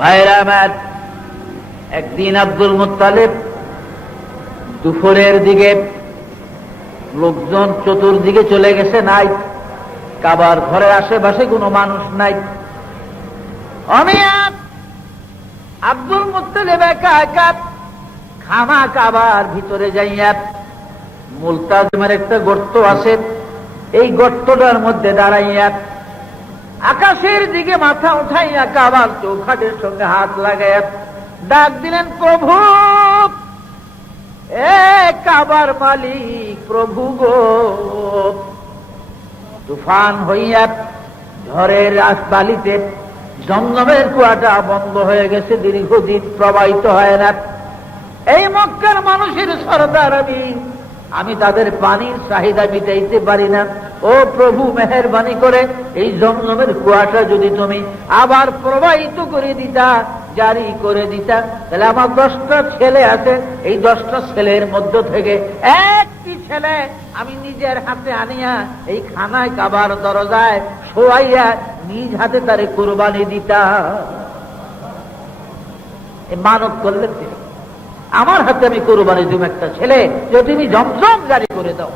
ভাইরা আমার, একদিন আব্দুল মুত্তালিব দুপুরের দিকে লোকজন চতুর্দিকে চলে গেছে, নাই কাবার ঘরের আশেপাশে কোনো মানুষ নাই। আমি আব্দুল মুত্তালিব একা একা খামা কাবার ভিতরে যাইয়া মুলতাজিমের একটা গর্ত আছে, এই গর্তটার মধ্যে দাঁড়াইয়া আকাশের দিকে মাথা উঠাইয়া কাবার চৌখাটের সঙ্গে হাত লাগাইয়া ডাক দিলেন, প্রভু, এ কাবার মালিক প্রভু গো, তুফান হইয়া ঝড়ের বালিতে জমজমের কুয়াটা বন্ধ হয়ে গেছে, দীর্ঘদিন প্রবাহিত হয় না। এই মক্কার মানুষের সরদার আমি তাদের পানির চাহিদা মিটাইতে পারি না। ও প্রভু, মেহেরবানি করে এই জমজমের কুয়াটা যদি তুমি আবার প্রবাহিত করে দিতা, জারি করে দিতা, তাহলে আমার 10টা ছেলে আছে, এই 10টা ছেলের মধ্য থেকে একটি ছেলে আমি নিজের হাতে আনিয়া এই খানায় কাবার দরজায় শোয়াইয়া নিজ হাতে তারে কুরবানি দিতা। মানত করলেন তিনি, আমার হাতে আমি কুরবানি দিব একটা ছেলে, যে তুমি জমজম জারি করে দাও।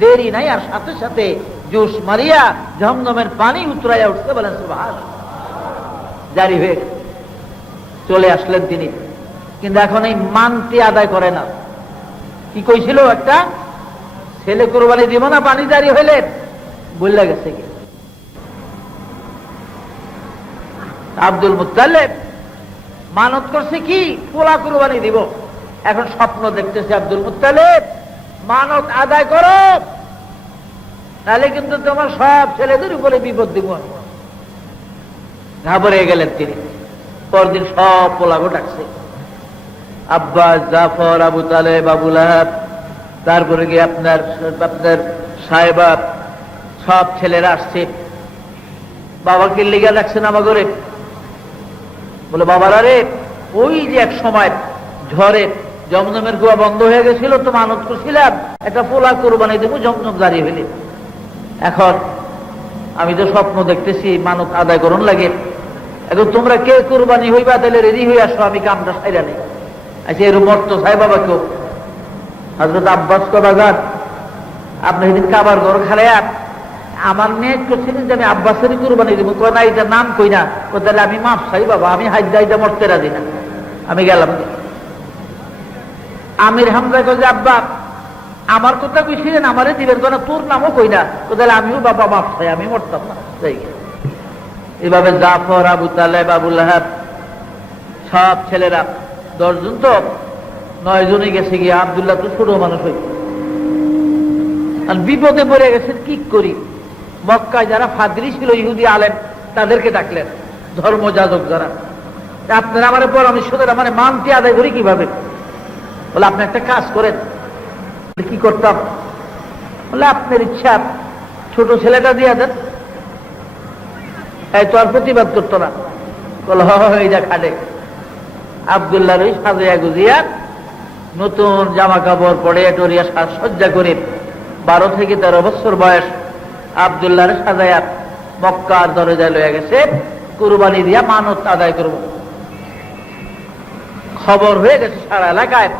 দেরি নাই, আর সাথে সাথে জোশ মারিয়া জমজমের পানি উতরাইয়া উঠতে বলেন সুবহানাল্লাহ, জারি হয়ে গেছে। চলে আসলেন তিনি, কিন্তু এখন এই মানটি আদায় করে না। কি কইছিল, একটা ছেলে কুরবানি দিব না পানি জারি হইলে, বললে গেছে কি আব্দুল মুত্তালিব মানত করছে কি পোলা কুরবানি দিব। এখন স্বপ্ন দেখতেছে আব্দুল মুত্তালিব, মানত আদায় করো, তাহলে কিন্তু তোমার সব ছেলেদের উপরে বিপদ দিব। ঘাবড়ে গেলেন তিনি। পরদিন সব পোলাগো ডাকছে, আব্বাস, জাফর, আবু তালেব, আবু লাহাব, তারপরে গিয়ে আপনার সাহেবা, সব ছেলেরা আসছে। বাবাকে লিগা ডাকছেন আমার ঘরে, বলে বাবারা রে, ওই যে এক সময় ঝড়ে জমজমের কুয়া বন্ধ হয়ে গেছিল, তো মানত করছিলাম একটা পোলা কুরবানি দেবো, জমজম দাঁড়িয়ে ফেলি। এখন আমি তো স্বপ্ন দেখতেছি, মানত আদায় করুন লাগে। এখন তোমরা কে কুরবানি হইবা, তাহলে রেডি হয়ে আসো, আমি কামটা সাইরা নেই। আচ্ছা, এর মর্ত সাহেব বাবা কেউ হযরত আব্বাস বাজার, আপনি সেদিন কাবার ঘর খারাইয়া আমার মেয়ে করছিলেন যে আমি আব্বাসেরই কুরবানি দিব, না এটা নাম কই না, তাহলে আমি মাফ চাই বাবা, আমি হাইজা মরতে রাজি না। আমি গেলাম। আমির হামজা কয়ে, আব্বা আমার কথা কইছিলেন আমারে দিবেন, কেন তোর নামও কই না, তাহলে আমিও বাবা মাফ চাই, আমি মরতাম না। এভাবে জাফর, আবু তালেব, আবু লাহাব, সব ছেলেরা 10 জন, তো 9 জনই গেছে গিয়ে। আব্দুল্লাহ তো ছোট মানুষ হই, বিপদে পড়ে গেছেন, কি করি। মক্কায় যারা ফাদরি ছিল, ইহুদি আলেম, তাদেরকে ডাকলেন, ধর্মযাজক যারা, আপনারা আমার পরামর্শ দেন, আমার মানটি আদায় করি কিভাবে। বলে আপনি একটা কাজ করেন। কি করতাম? বলে আপনার ইচ্ছা, ছোট ছেলেটা দিয়ে দেন, এই তো আর প্রতিবাদ করতো না। বলে এইটা খাটে। আব্দুল্লাহ ওই সাজিয়া গুজিয়া নতুন জামা কাপড় পরে টরিয়া সাজসজ্জা করে 12 থেকে 13 বছর বয়স আব্দুল্লাহর সাজায়া মক্কার দরজায় লয়ে গেছে, কুরবানি দিয়া মানত আদায় করব। খবর হয়ে গেছে সারা এলাকায়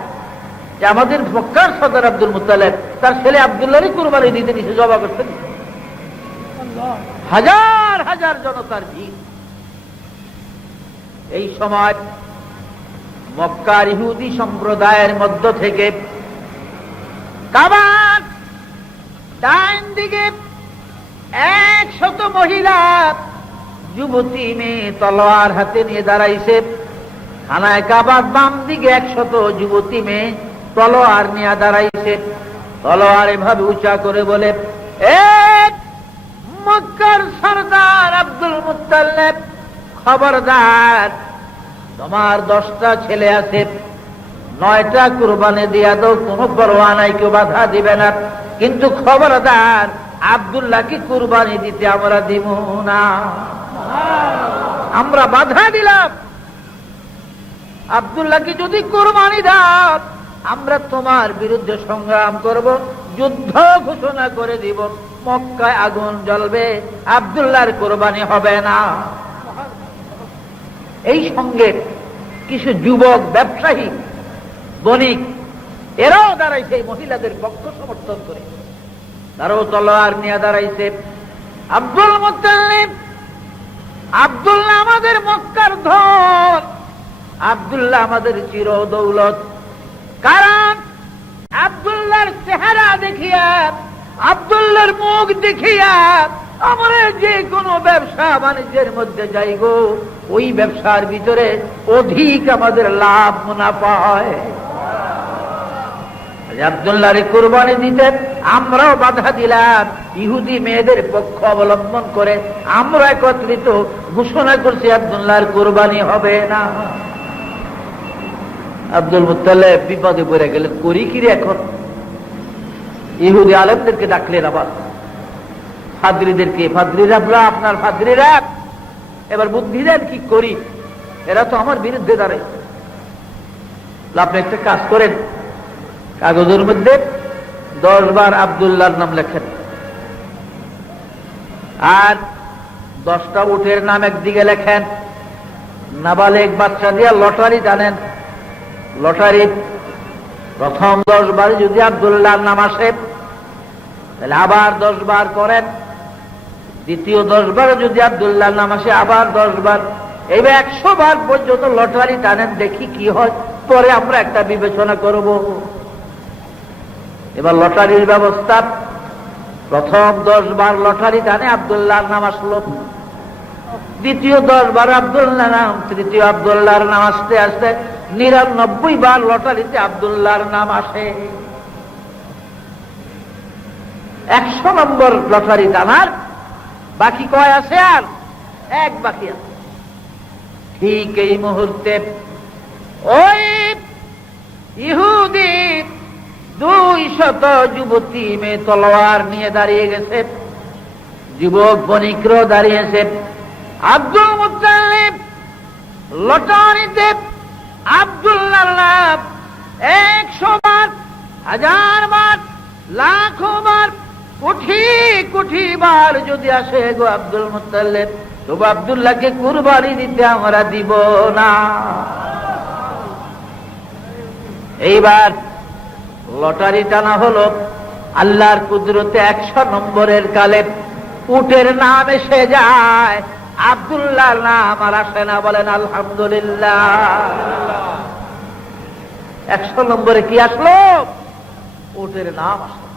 যে আমাদের মক্কার সর্দার আব্দুল মুত্তালিব তার ছেলে আব্দুল্লাহরই কুরবানি দিতে নিছে, জবা করতে। হাজার হাজার জনতার ভিড়। এই সময় মক্কার ইহুদি সম্প্রদায়ের মধ্য থেকে কাবার ডান দিকে 100 মহিলা, যুবতী মেয়ে তলোয়ার হাতে নিয়ে দাঁড়াইছে। খানায় কাবার বাম দিকে 100 যুবতী মেয়ে তলোয়ার নিয়ে দাঁড়াইছে। তলোয়ার এভাবে উঁচা করে বলে, মক্কার সরদার আব্দুল মুত্তালিব, খবরদার, তোমার 10টা ছেলে আছে, 9টা কুরবানি দিয়া দাও, কোনো পরোয়া নাই, কেউ বাধা দিবে না, কিন্তু খবরদার আব্দুল্লাহকে কুরবানি দিতে আমরা দিব না। আমরা বাধা দিলাম, আব্দুল্লাহকে যদি কুরবানি দাও, আমরা তোমার বিরুদ্ধে সংগ্রাম করব, যুদ্ধ ঘোষণা করে দিব, মক্কায় আগুন জ্বলবে, আব্দুল্লাহর কুরবানি হবে না। এই সঙ্গে কিছু যুবক ব্যবসায়ী বণিক এরাও দাঁড়াইছে এই মহিলাদের পক্ষ সমর্থন করে, তারাও তলোয়ার নিয়ে দাঁড়াইছে। আব্দুল মুত্তালিব, আব্দুল্লাহ আমাদের মক্কার ধন, আব্দুল্লাহ আমাদের চির দৌলত। কারণ আব্দুল্লাহর চেহারা দেখিয়া, আব্দুল্লাহর মুখ দেখিয়া আমরা যে কোনো ব্যবসা বাণিজ্যের মধ্যে যাইব, ওই ব্যবসার ভিতরে অধিক আমাদের লাভ মুনাফা হয়। আব্দুল্লাহর কুরবানি দিতে আমরাও বাধা দিলাম, ইহুদি মেয়েদের পক্ষ অবলম্বন করে আমরা একত্রিত ঘোষণা করছি আব্দুল্লাহর কুরবানি হবে না। আব্দুল মুত্তালিব বিপদে পড়ে গেলেন, করি কি রে এখন? ইহুদি আলেমদেরকে ডাকলেন, আবার ফাদরিদেরকে, ফাদরিরা, আপনার ফাদরিরা এবার বুদ্ধি দেন কি করি, এরা তো আমার বিরুদ্ধে দাঁড়ায়। আপনি একটা কাজ করেন, কাগজের মধ্যে 10 বার আব্দুল্লাহর নাম লেখেন, আর 10টা উটের নাম একদিকে লেখেন, নাবালেগ বাচ্চা দিয়ে লটারি টানেন। লটারি প্রথম 10 বার যদি আব্দুল্লাহর নাম আসে তাহলে আবার 10 বার করেন, দ্বিতীয় 10 বার যদি আব্দুল্লাহর নাম আসে আবার 10 বার, এইবার 100 বার পর্যন্ত লটারি টানেন, দেখি কি হয়, পরে আমরা একটা বিবেচনা করব। এবার লটারির ব্যবস্থা, প্রথম 10 বার লটারি টানে আব্দুল্লাহর নাম আসলো, দ্বিতীয় 10 বার আব্দুল্লাহ নাম, তৃতীয় আব্দুল্লাহর নাম আসতে আসতে 99 বার লটারিতে আব্দুল্লাহর নাম আসে। 100 নম্বর লটারি টানার বাকি কয় আছে? আর 1 বাকি আছে। ঠিক এই মুহূর্তে ওই ইহুদি 200 যুবতী মেয়ে তলোয়ার নিয়ে দাঁড়িয়ে গেছে, যুবক বণিকরাও দাঁড়িয়েছে। আব্দুল মুত্তালিব লটারিতে আব্দুল্লাহর নাম 100 বার, 1000 বার, লাখো বার, কোটি কোটি বার যদি আসে গো আব্দুল মুত্তালিব, তবু আব্দুল্লাহকে কুরবানি দিতে আমরা দিব না। এইবার লটারি টানা হলো, আল্লাহর কুদরতে 100 নম্বরের কালে উটের নাম এসে যায়, আব্দুল্লাহর নাম আর আসে না। বলেন আলহামদুলিল্লাহ। 100 নম্বরে কি আসলো? উটের নাম আসলো।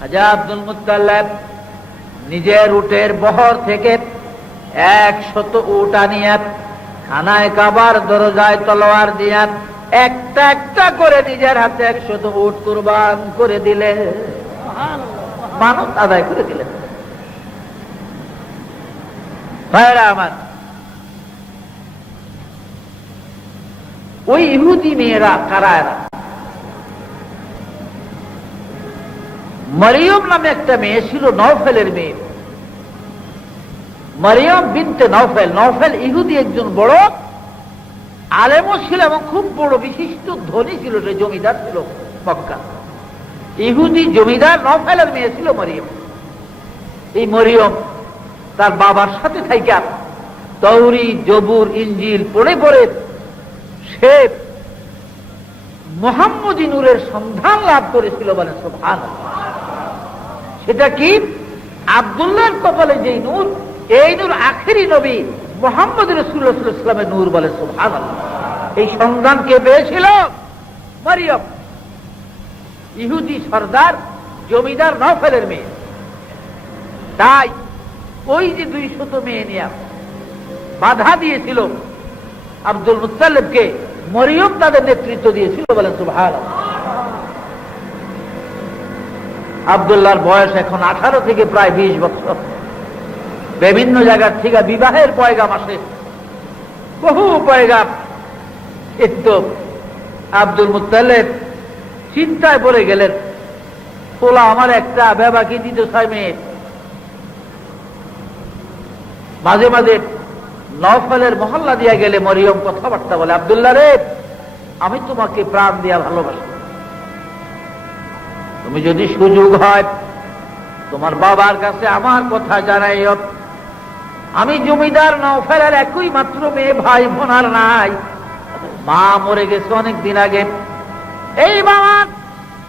হাজা আব্দুল মুত্তালিব নিজের উটের বহর থেকে 100 উট আনিয়া খানায় কাবার দরজায় তলোয়ার দিয়া একটা একটা করে নিজের হাতে 100 উট কুরবান করে দিলে, মানত আদায় করে দিলেন। ভাইরা আমার, ওই ইহুদি মেয়েরা কারা? এরা মরিয়ম নামে একটা মেয়ে ছিল, নওফেলের মেয়ে, মরিয়ম বিনতে নওফেল। নওফেল ইহুদি একজন বড় আলেমও ছিল এবং খুব বড় বিশিষ্ট ধনী ছিল, সে জমিদার ছিল মক্কা। ইহুদি জমিদার নওফেলের মেয়ে ছিল মরিয়ম। এই মরিয়ম তার বাবার সাথে থাইকা তৌরাত, জবুর, ইনজিল পড়ে পড়ে সে মুহাম্মদী নূরের সন্ধান লাভ করেছিল। বলে সুবহানাল্লাহ। সেটা কি? আব্দুল্লাহর কপালে যেই নূর, এই নূর আখেরি নবী মুহাম্মদ রাসূলুল্লাহ সাল্লাল্লাহু আলাইহি ওয়াসাল্লামের নূর। বলে সুবহানাল্লাহ। এই সন্ধান কে পেয়েছিল? মরিয়ম, ইহুদি সর্দার জমিদার নওফেলের মেয়ে। তাই ওই যে 200 মেয়ে নিয়ে বাধা দিয়েছিল আব্দুল মুত্তালিবকে, মরিয়ম তাদের নেতৃত্ব দিয়েছিল। বলেন সুবহানাল্লাহ। আব্দুল্লাহর বয়স এখন 18 থেকে প্রায় 20 বছর। বিভিন্ন জায়গার থেকে বিবাহের পয়গাম আসে, বহু পয়গাম। কিন্তু আব্দুল মুত্তালিব চিন্তায় পড়ে গেলেন, পোলা আমার একটা, বেবাকি 2 মেয়ে। মাঝে মাঝে নওফেলের মহল্লা দিয়া গেলে মরিয়ম কথাবার্তা বলে, আব্দুল্লাহ রে, আমি তোমাকে প্রাণ দিয়া ভালোবাসি, তুমি যদি সুযোগ হয় তোমার বাবার কাছে আমার কথা জানাইও, আমি জমিদার নওফেলের একই মাত্র মেয়ে, ভাই বোন আর নাই, মা মরে গেছে অনেক দিন আগে। এই বাবা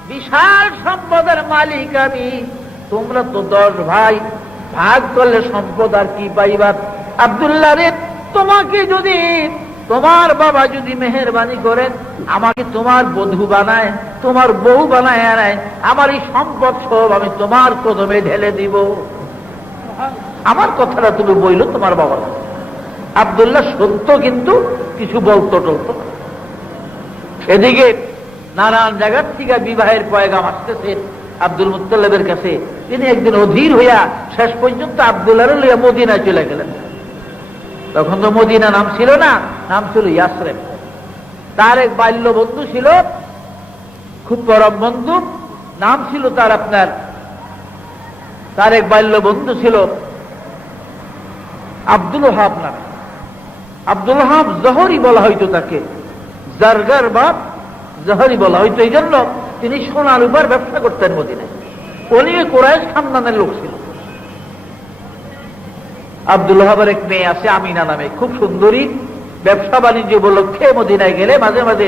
বিশাল সম্পদের মালিক আমি, তোমরা তো 10 ভাই, ভাগ করলে সম্পদ আর কি পাইবা। আব্দুল্লাহ রে, তোমাকে যদি তোমার বাবা যদি মেহেরবানি করেন আমাকে তোমার বধূ বানায়, তোমার বউ বানায় আনায়, আমার এই সম্পদ সব আমি তোমার কদমে ঢেলে দিব। আমার কথাটা তুমি বইল তোমার বাবা। আব্দুল্লাহ সত্য, কিন্তু কিছু বলতো টলতো। এদিকে নানান জায়গার থেকে বিবাহের পয়গাম আসতেছে আব্দুল মুত্তালিবের কাছে। তিনি একদিন অধীর হইয়া শেষ পর্যন্ত আব্দুল্লাহরে লইয়া মদিনায় চলে গেলেন। তখন তো মদিনা নাম ছিল না, নাম ছিল ইয়াসরিব। তার এক বাল্য বন্ধু ছিল, খুব পরম বন্ধু, নাম ছিল তার তার এক বাল্য বন্ধু ছিল আব্দুল ওহাব নামে। আব্দুল ওহাব জহরি বলা হইতো তাকে, জারগার বা জহরি বলা হইতো। এই জন্য তিনি সোনার উপর ব্যবসা করতেন মদিনায়। উনি কুরাইশ খানদানের লোক ছিল। আব্দুল ওহাবের এক মেয়ে আছে আমিনা নামে, খুব সুন্দরী। ব্যবসা বাণিজ্য উপলক্ষে মদিনায় গেলে মাঝে মাঝে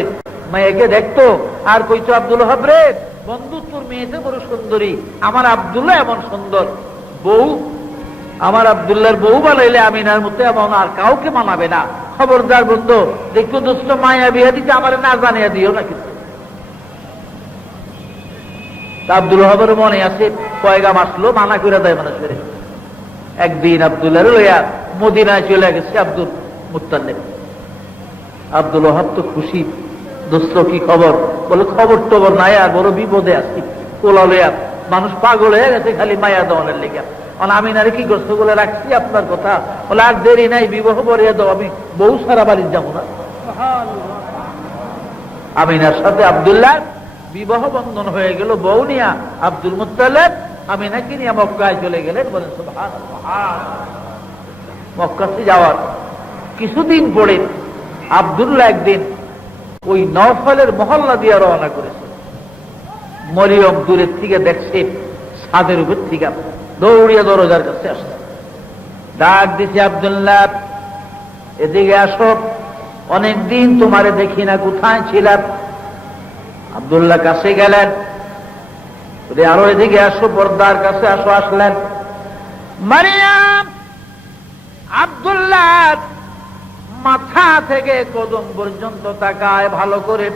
মেয়েকে দেখতো আর কইতো, আব্দুল ওহাব রে বন্ধু, তোর মেয়েতে বড় সুন্দরী, আমার আব্দুল্লাহ এমন সুন্দর বউ, আমার আব্দুল্লাহর বউ বানাইলে আমিনার মতো এমন আর কাউকে মানাবে না। খবরদার বন্ধু, দেখো দোস্ত মায়া বিয়া দিতে আমার না জানিয়ে দিও না। কিন্তু আব্দুল ওহাবের মনে আছে, পয়গাম আসলো, মানা করে দেয় মানুষের। একদিন আব্দুল্লাহ লইয়া মদিনায় চলে গেছে আব্দুল মুত্তালিব। আব্দুল ওহাব তো খুশি, দোস্ত কি খবর? বলে খবর টবর নাই, আর বড় বিপদে আছি। কোলা লইয়া মানুষ পাগল হয়ে গেছে খালি মায়া দেওয়ানের লেগে। আমিনারে কি গ্রস্ত বলে রাখছি আপনার কথা। বলে আর দেরি নাই, বিবাহ করিয়া দাও, আমি বউ সারা বাড়ির যাবো না। আমিনার সাথে আব্দুল্লাহ বিবাহ বন্ধন হয়ে গেল। বউ নিয়া আব্দুল মুত্তালিব আমিনাকে নিয়ে মক্কায় চলে গেলেন। বলেন সুবহানাল্লাহ। মক্কাতে যাওয়ার কিছুদিন পরে আব্দুল্লাহ একদিন ওই নওফলের মহল্লা দিয়ে রওনা করেছে। মরিয়ম দূরের থেকে দেখছে, ছাদের উপর থেকে দৌড়িয়া দরজার কাছে আসছে, ডাক দিছে, আব্দুল্লাহ এদিকে আসো, অনেকদিন তোমারে দেখি না, কোথায় ছিলাম? আব্দুল্লাহ কাছে গেলেন, আরো এদিকে আসো, পর্দার কাছে আসো। আসলেন মারিয়াম। আব্দুল্লাহ মাথা থেকে কদম পর্যন্ত তাকায়, ভালো করে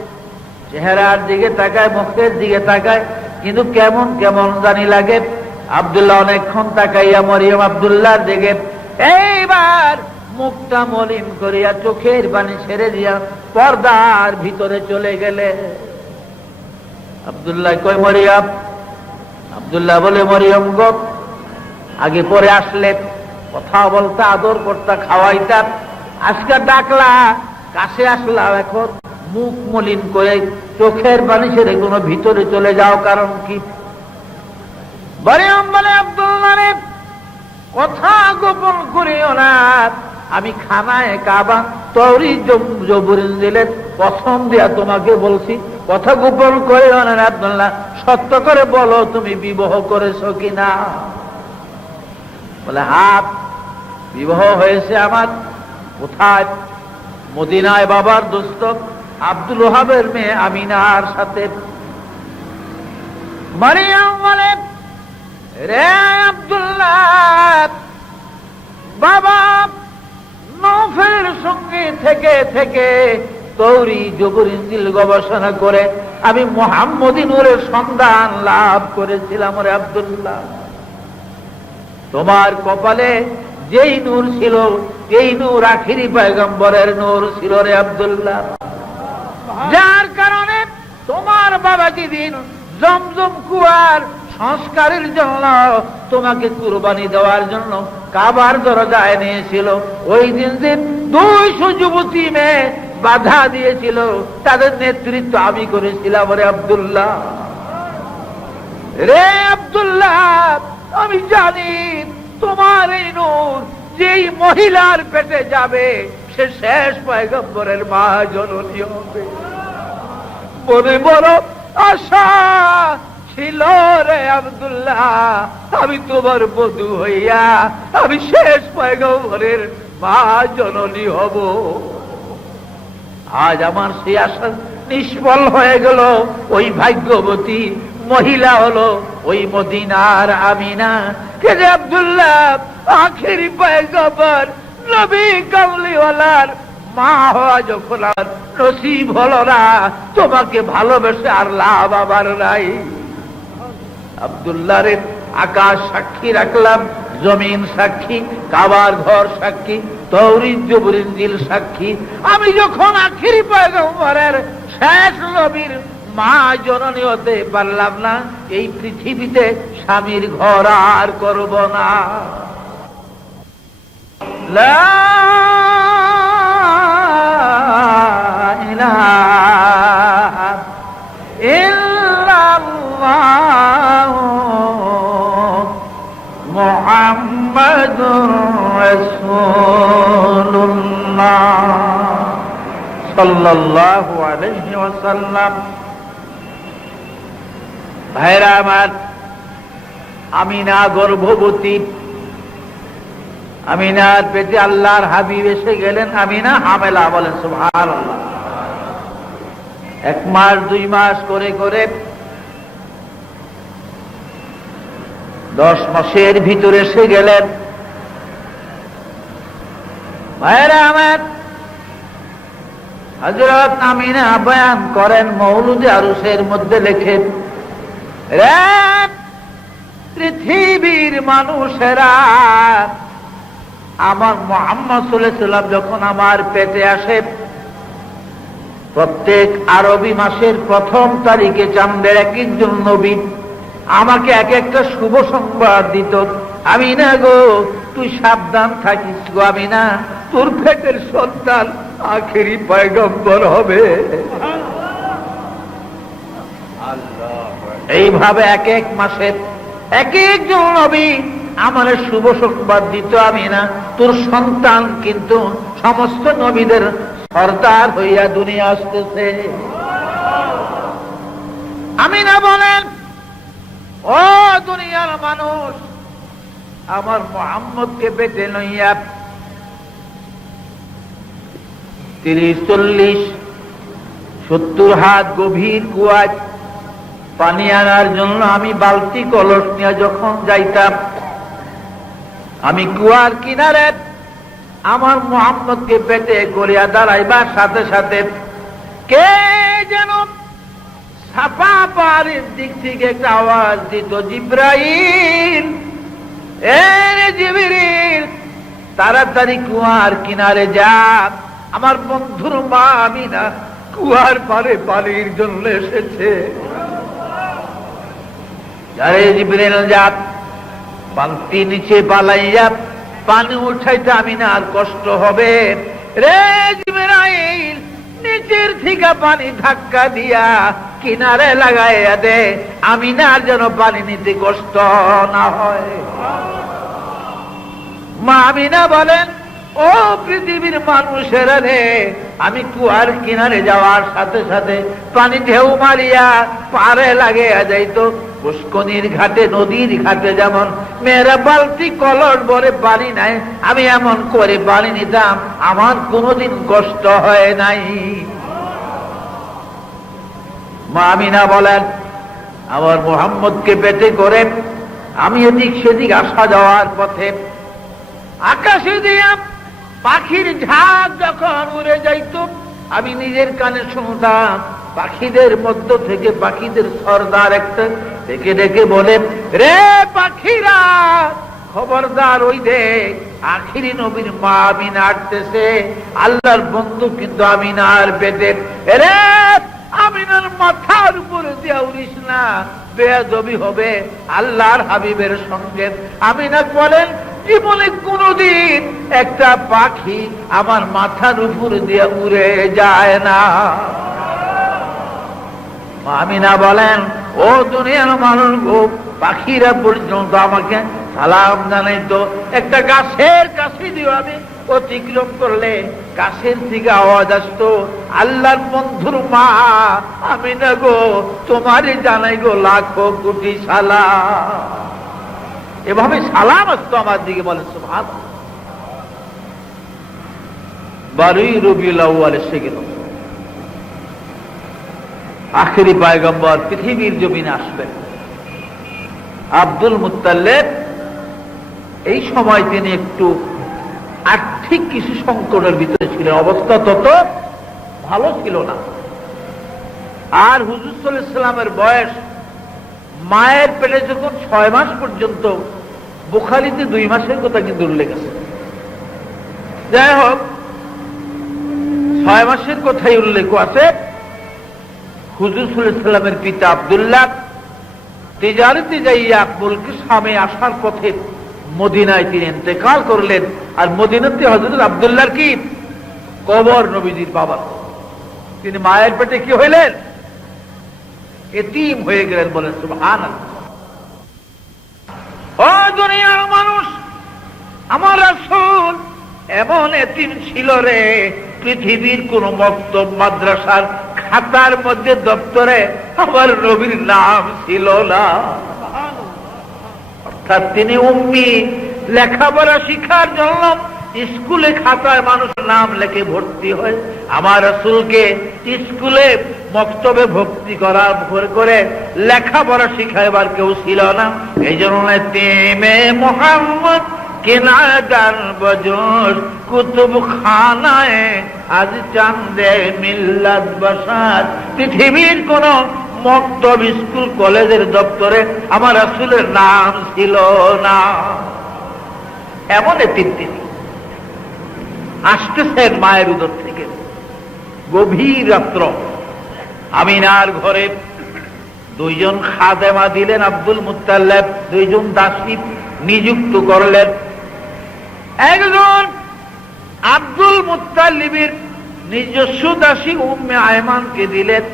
চেহারার দিকে তাকায়, মুখের দিকে তাকায়, কিন্তু কেমন কেমন জানি লাগে। আব্দুল্লাহ অনেকক্ষণ তাকাইয়া মরিয়ম আব্দুল্লাহর দিকে এইবার মুখটা মলিন করিয়া চোখের পানি ছেড়ে দিয়া পর্দার ভিতরে চলে গেলে। আব্দুল্লাহ কই মরিয়ম? আব্দুল্লাহ বলে, মরিয়ম গো, আগে পরে আসলে কথা বলতা, আদর করতা, খাওয়াইতা, আজকে ডাকলা, কাছে আসলা, এখন মুখ মলিন করে চোখের পানি ছেড়ে কোনো ভিতরে চলে যাও, কারণ কি? মরিয়ম বলে, আব্দুল্লাহ রে কথা গোপন করিও না, আমি খানায় কাবা তৌরি জবুরিন দিলেন কসম দিয়া তোমাকে বলছি, কথা গোপন করিও না। আব্দুল্লাহ সত্য করে বলো, তুমি বিবাহ করেছো কিনা? বলে, হাত বিবাহ হয়েছে আমার। কোথায়? মদিনায় বাবার দোস্ত আব্দুল ওহাবের মেয়ে আমিনার সাথে। মারিয়াম বলে, রে আব্দুল্লাহ, বাবা নওফেলের সঙ্গে থেকে থেকে তৌরি জবুর ইনজিল গবেষণা করে আমি মুহাম্মদী নূরের সন্ধান লাভ করেছিলাম। রে আব্দুল্লাহ, তোমার কপালে যেই নূর ছিল, এই নূর আখিরি পয়গম্বরের নূর ছিল। রে আব্দুল্লাহ, যার কারণে তোমার বাবা যেদিন জমজম কুয়ার সংস্কারের জন্য তোমাকে কুরবানি দেওয়ার জন্য কাবার দরজায় নিয়েছিল, ওই দিন যে 200 যুবতী মেয়ে বাধা দিয়েছিল, তাদের নেতৃত্ব আমি করেছিলাম। রে আব্দুল্লাহ, রে আব্দুল্লাহ, আমি জানি তোমার এই নূর যেই মহিলার পেটে যাবে সে শেষ পয়গম্বরের মা জননী হবে। মনে বড় আশা, ছিল রে আব্দুল্লাহ, আমি তোমার বধূ হইয়া আমি শেষ পয়গম্বরের মা জননী হব। আজ আমার সেই আশা নিষ্ফল হয়ে গেল। ওই ভাগ্যবতী মহিলা হলো ওই মদিনার আমিনা, কে যে আব্দুল্লাহ আখেরি পয়গম্বর নবী কামলিওয়ালার মা হওয়া যখন আর নসিব হলো না, তোমাকে ভালোবেসে আর লাভ আবার নাই। আব্দুল্লাহ রে আকাশ সাক্ষী রাখলাম, জমিন সাক্ষী, কাবার ঘর সাক্ষী, তৌরিত জবুর ইনজিল সাক্ষী, আমি যখন আখিরি পয়গম্বরের শেষ নবীর মা জননী হতে পারলাম না, এই পৃথিবীতে স্বামীর ঘর আর করব না। লা ইলাহা ইল্লাল্লাহু মুহাম্মাদুর রাসূলুল্লাহ সাল্লাল্লাহু আলাইহি ওয়াসাল্লাম। ভাইরা আমার, আমিনা গর্ভবতী, আমিনার পেটে আল্লাহর হাবিব এসে গেলেন। আমিনা হামেলা, বলেন সুবহানাল্লাহ। 1 মাস 2 মাস করে করে 10 মাসের ভিতরে এসে গেলেন। ভাইরা আমার, হযরত আমিনা বয়ান করেন, মৌলুদে আরুসের মধ্যে লেখেন, রে পৃথিবীর মানুষেরা, আমার মুহাম্মদ সাল্লাল্লাহু আলাইহি ওয়াসাল্লাম যখন আমার পেটে আসে, প্রত্যেক আরবি মাসের 1ম তারিখে চাঁদের এক একজন নবী আমাকে এক একটা শুভ সংবাদ দিত। আমিনা গো, তুই সাবধান থাকিস গো আমিনা, তোর পেটের সন্তান আখেরি পয়গম্বর হবে। এইভাবে এক এক মাসে এক একজন নবী আমার শুভ সংবাদ দিত, আমিনা তোর সন্তান কিন্তু সমস্ত নবীদের সরদার হইয়া দুনিয়া আসতেছে। আমিনা বলেন, ও দুনিয়ার মানুষ, আমার মুহাম্মদকে পেটে লইয়া 30, 40, 70 হাত গভীর কুয়ায় পানি আনার জন্য আমি বালতি কলস নিয়ে যখন যাইতাম, আমি কুয়ার কিনারে আমার মুহাম্মদকে পেটে করিয়া দাঁড়াইবার সাথে সাথে কে যেন সাফা পাহাড়ের দিক থেকে একটা আওয়াজ দিত, জিব্রাইল, এরে জিবরিল, তাড়াতাড়ি কুয়ার কিনারে যা, আমার বন্ধুর মা আমিনা কুয়ার পারে পানির জন্য এসেছে। আরে জিবরিল যা, বালতি নিচে পালাইয়া পানি উঠাইতে আমিনা আর কষ্ট হবে। রে জিবরাইল, নিচের থেকে পানি ধাক্কা দিয়া কিনারে লাগাইয়া দে, আমিনার যেন পানি নিতে কষ্ট না হয়। মা আমিনা বলেন, ও পৃথিবীর মানুষেরা রে, আমি কুয়ার কিনারে যাওয়ার সাথে সাথে পানি ঢেউ মারিয়া পারে লাগিয়া যাইতো। পুষ্কনির ঘাটে, নদীর ঘাটে যেমন মেয়েরা বালতি কলস ভরে পানি নাই, আমি এমন করে পানি নিতাম, আমার কোনোদিন কষ্ট হয় নাই। মা আমিনা বলেন, আমার মুহাম্মদকে পেটে করে আমি এদিক সেদিক আসা যাওয়ার পথে আকাশে দিয়া পাখির ঝাঁক যখন উড়ে যাইত, আমি নিজের কানে শুনতাম পাখিদের মধ্য থেকে পাখিদের সর্দার একটা ডেকে ডেকে বলে, রে পাখিরা, খবরদার, ওই দেখ আখিরি নবীর মা আমিনা আসতেছে, আল্লাহর বন্ধু কিন্তু আমিনার পেটে। রে আমিনার মাথার উপরে দিয়া উড়িস না, বেয়াদবি হবে আল্লাহর হাবিবের সঙ্গে। আমিনা বলেন, জীবনে কোনদিন একটা পাখি আমার মাথার উপর দিয়ে উড়ে যায় না। আমিনা বলেন, ও দুনিয়ার মানুষ গো, পাখিরা পর্যন্ত আমাকে সালাম জানাইতো, একটা গাছের কাছে দিও আমি অতিক্রম করলে কাছের থেকে আওয়াজ আসতো, আল্লাহর বন্ধুর মা আমিনা গো, তোমারই জানাই গো লাখো কোটি সালাম। এভাবে সালাম আসতো আমার দিকে। বলেন সুবহানাল্লাহ। 12ই রবিউল আউয়াল এসে গেল, আখেরি পয়গম্বর পৃথিবীর জমিনে আসবেন। আব্দুল মুত্তালিব এই সময় তিনি একটু আর্থিক কিছু সংকটের ভিতরে ছিলেন, অবস্থা তত ভালো ছিল না। আর হুজুর সাল্লাল্লাহু আলাইহি ওয়াসাল্লামের বয়স মায়ের পেটে যখন 6 মাস পর্যন্ত, বুখারীতে 2 মাসের কথা কিন্তু উল্লেখ আছে। যাই হোক, 6 মাসের কথাই উল্লেখ আছে। হুজুর সাল্লাল্লাহু আলাইহি ওয়াসাল্লামের পিতা আব্দুল্লাহ তিজারতে যাইয়া মুলকে শামে আসার পথে মদিনায় তিনি ইন্তেকাল করলেন। আর মদিনাতে হযরত আব্দুল্লাহর কি কবর, নবীজির বাবা। তিনি মায়ের পেটে কি হইলেন? এতিম হয়ে গেলেন। বলেন সুবহানাল্লাহ। ও দুনিয়ার মানুষ, আমার রাসূল এমন এতিম ছিল রে, পৃথিবীর কোন মক্তব মাদ্রাসার খাতার মধ্যে দপ্তরে আমার নবীর নাম ছিল না। অর্থাৎ তিনি উম্মি, লেখাপড়া শিখার জন্য স্কুলে খাতায় মানুষ নাম লেখে ভর্তি হয়। আমার রাসূলকে স্কুলে মক্তবে ভর্তি করার করে লেখাপড়া শিখাইবার কেউ ছিল না। এই জন্য তেমে মোহাম্মদ কেনা গান বজোশ কুতুব খানায় আজ চান্দে মিল্লাত বাসাত। পৃথিবীর কোন মক্তব, স্কুল, কলেজের দপ্তরে আমার রাসূলের নাম ছিল না। এমন এতিম তিনি। আসতেছেন মায়ের উদর থেকে, গভীর রাত্র। আমিনার ঘরে 2 জন খাদেমা দিলেন আব্দুল মুত্তালিব, 2 জন দাসী নিযুক্ত করলেন। একজন আব্দুল মুত্তালিবের নিজস্ব দাসী উম্মে আয়মানকে দিলেন,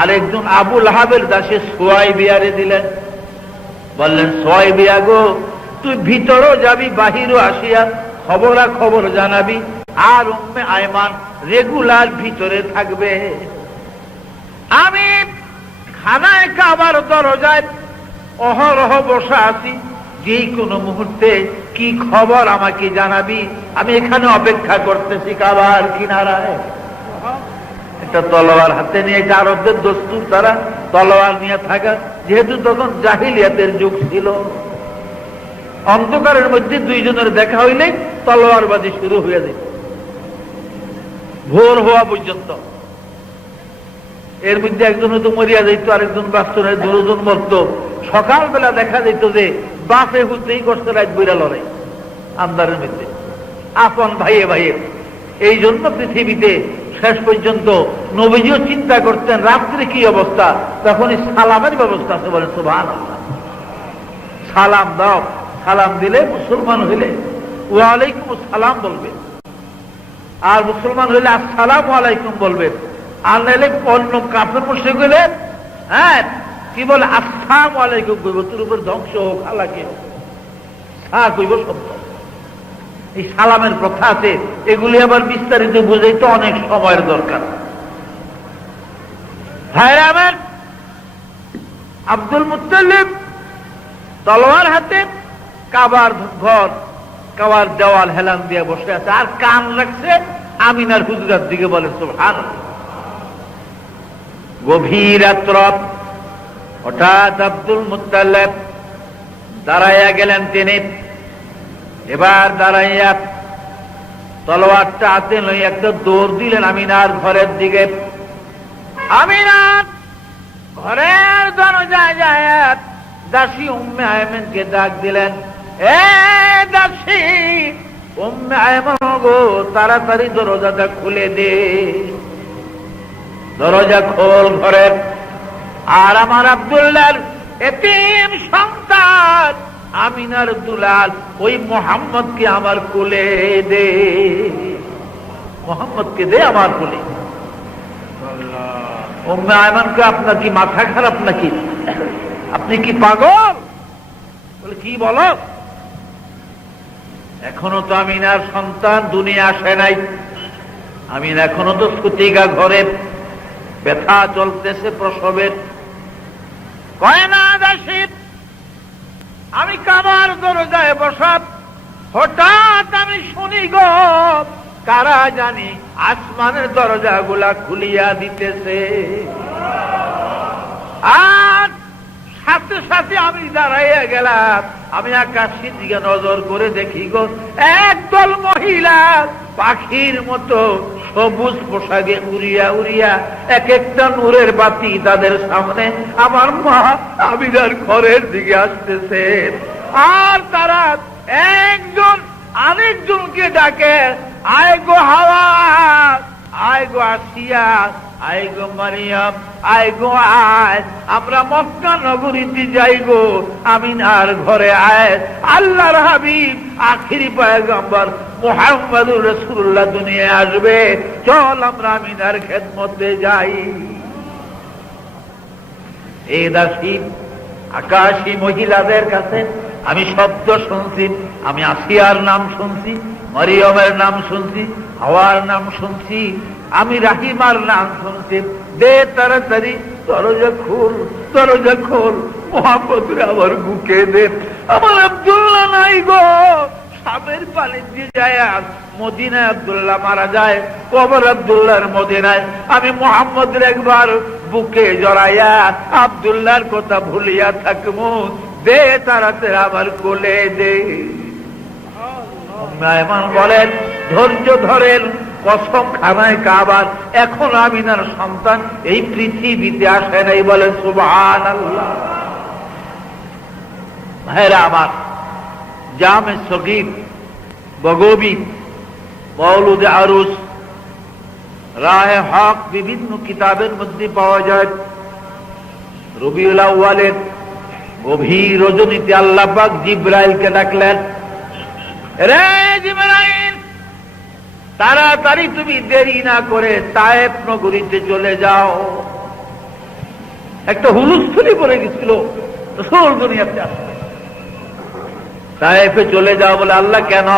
আরেকজন আবু লাহাবের দাসী সুয়াইবিয়ারে দিলেন। বললেন, সুয়াইবিয়া গো, তুই ভিতরও যাবি, বাহিরও আসিয়া খবর জানাবি। আর উম্মে আয়মান রেগুলার ভিতরে থাকবে। আমি খানায় কাবার দরজায় অহরহ বসা আছি, যে কোনো মুহূর্তে কি খবর আমাকে জানাবি। আমি এখানে অপেক্ষা করতেছি কাবার কিনারায়। একটা তলোয়ার হাতে নিয়ে, এটা আরবদের দস্তুর, তারা তলোয়ার নিয়ে থাকা, যেহেতু তখন জাহিলিয়াতের যুগ ছিল। অন্ধকারের মধ্যে 2 জনের দেখা হইলে তলোয়ারবাজি শুরু হয়ে যেত ভোর হওয়া পর্যন্ত। এর মধ্যে একজন হয়তো মরিয়া যাইত, আরেকজন বাঁচত না, 2 জন মরত। সকালবেলা দেখা যেত যে বাপে হুতেই করছে রাত বইরা লড়াই আন্দারের মধ্যে, আপন ভাইয়ে ভাইয়ে। এই জন্য পৃথিবীতে শেষ পর্যন্ত নবীজিও চিন্তা করতেন রাত্রে কি অবস্থা, তখন সালামের ব্যবস্থা আছে। বলেন সুবহানাল্লাহ। সালাম দাও, সালাম দিলে মুসলমান হইলে ওয়ালাইকুম আসসালাম বলবে, আর মুসলমান হইলে আসসালামু আলাইকুম বলবে। আর নাইলে অন্য কাফের মুশরিক হইলে হ্যাঁ কি বলে, আসসালামু আলাইকুম কইব, তোর উপর ধ্বংস হোক, আল্লাহকে কইব শব্দ। এই সালামের প্রথা আছে, এগুলি আবার বিস্তারিত বুঝাইতে অনেক সময়ের দরকার। ভাইরা আমার, আব্দুল মুত্তালিব তলোয়ার হাতে কাবার ঘর, কাবার দেওয়াল হেলান দিয়ে বসে আছে, আর কান রাখছে আমিনার হুজরার দিকে। বলে সুবহানাল্লাহ। গভীর রাত্র, হঠাৎ আব্দুল মুত্তালিব দাঁড়াইয়া গেলেন। তিনি এবার দাঁড়াইয়া তলোয়ারটা হাতে লইয়া একটা দৌড় দিলেন আমিনার ঘরের দিকে। আমিনার ঘরের দরজায় যায় দাসী উম্মে আয়মানকে ডাক দিলেন, এ দাসী উম্মে আয়মান গো, তাড়াতাড়ি দরজাটা খুলে দে, দরজা খোল ঘরের। আর আমার আব্দুল্লাহর এতিম সন্তান আমিনার দুলাল ওই মোহাম্মদকে আমার কোলে দে, মোহাম্মদকে দে আমার কোলে। উম্মে আয়মানকে, আপনার কি মাথা খারাপ নাকি? আপনি কি পাগল? বলে কি বলো? এখনো তো আমিনার সন্তান দুনিয়া আসে নাই। আমিনা এখনো তো সুতিকা ঘরে, ব্যথা চলতেছে প্রসবের। কয় না দাসী, আমি কাবার দরজায় বসা, হঠাৎ আমি শুনি গো কারা জানি আসমানের দরজা গুলা খুলিয়া দিতেছে। আর সাথে সাথে আমি দাঁড়াইয়া গেলাম। আমি আকাশের দিকে নজর করে দেখি গো একদল মহিলা পাখির মতো সবুজ পোশাকে উড়িয়া উড়িয়া এক একটা নূরের বাতি তাদের সামনে আমার মা আমিনার ঘরের দিকে আসতেছে। আর তারা একজন আরেকজনকে ডাকে, আয় গো হাওয়া, আয় গো আসিয়া, আয় গো মারিয়াম, আয় গো আয়, আমরা মক্কা নগরীতে যাই গো, আমিনার ঘরে আয়। আল্লাহর হাবিব আখিরি পয়গম্বর মুহাম্মদুর রাসূলুল্লাহ দুনিয়ায় আসবে, চল আমরা আমিনার খেদমতে যাই। এই দাসী আকাশী মহিলাদের কাছে আমি শব্দ শুনছি, আমি আসিয়ার নাম শুনছি, মরিয়মের নাম শুনছি, হাওয়ার নাম শুনছি, আমি রাহিমার নাম শুনছি। দে তাড়াতাড়ি দরজা খোল, দরজা খোল, মুহাম্মদুর আমার বুকে দে। আমার আব্দুল্লাহ নাই গো, সাবের পানি দিয়ে যায় মদিনায় আব্দুল্লাহ মারা যায়, কবর আব্দুল্লাহর মদিনায়। আমি মুহাম্মদের একবার বুকে জড়াইয়া আব্দুল্লাহর কথা ভুলিয়া থাকবো, দে তাড়াতাড়ি আমার কোলে দে। বলেন ধৈর্য ধরেন, কসম খানায় কাবার এখন আমিনার সন্তান এই পৃথিবীতে আসে নাই, বলেন সুবহানাল্লাহ। ভাইরা আমার, জামে সগীর, বগবী, মওলুদে আরুস, রাহে হক বিভিন্ন কিতাবের মধ্যে পাওয়া যায়। রবিউল আউয়ালের গভীর রজনীতে আল্লাহ পাক জিবরাইলকে ডাকলেন, রে জিবরাইল, তাড়াতাড়ি তুমি দেরি না করে তায়েফ নগরীতে চলে যাও। একটা হুলস্থুলি পড়ে গেছিল রাসূল দুনিয়াতে আসবে, তায়েফে চলে যাও বলে। আল্লাহ কেন?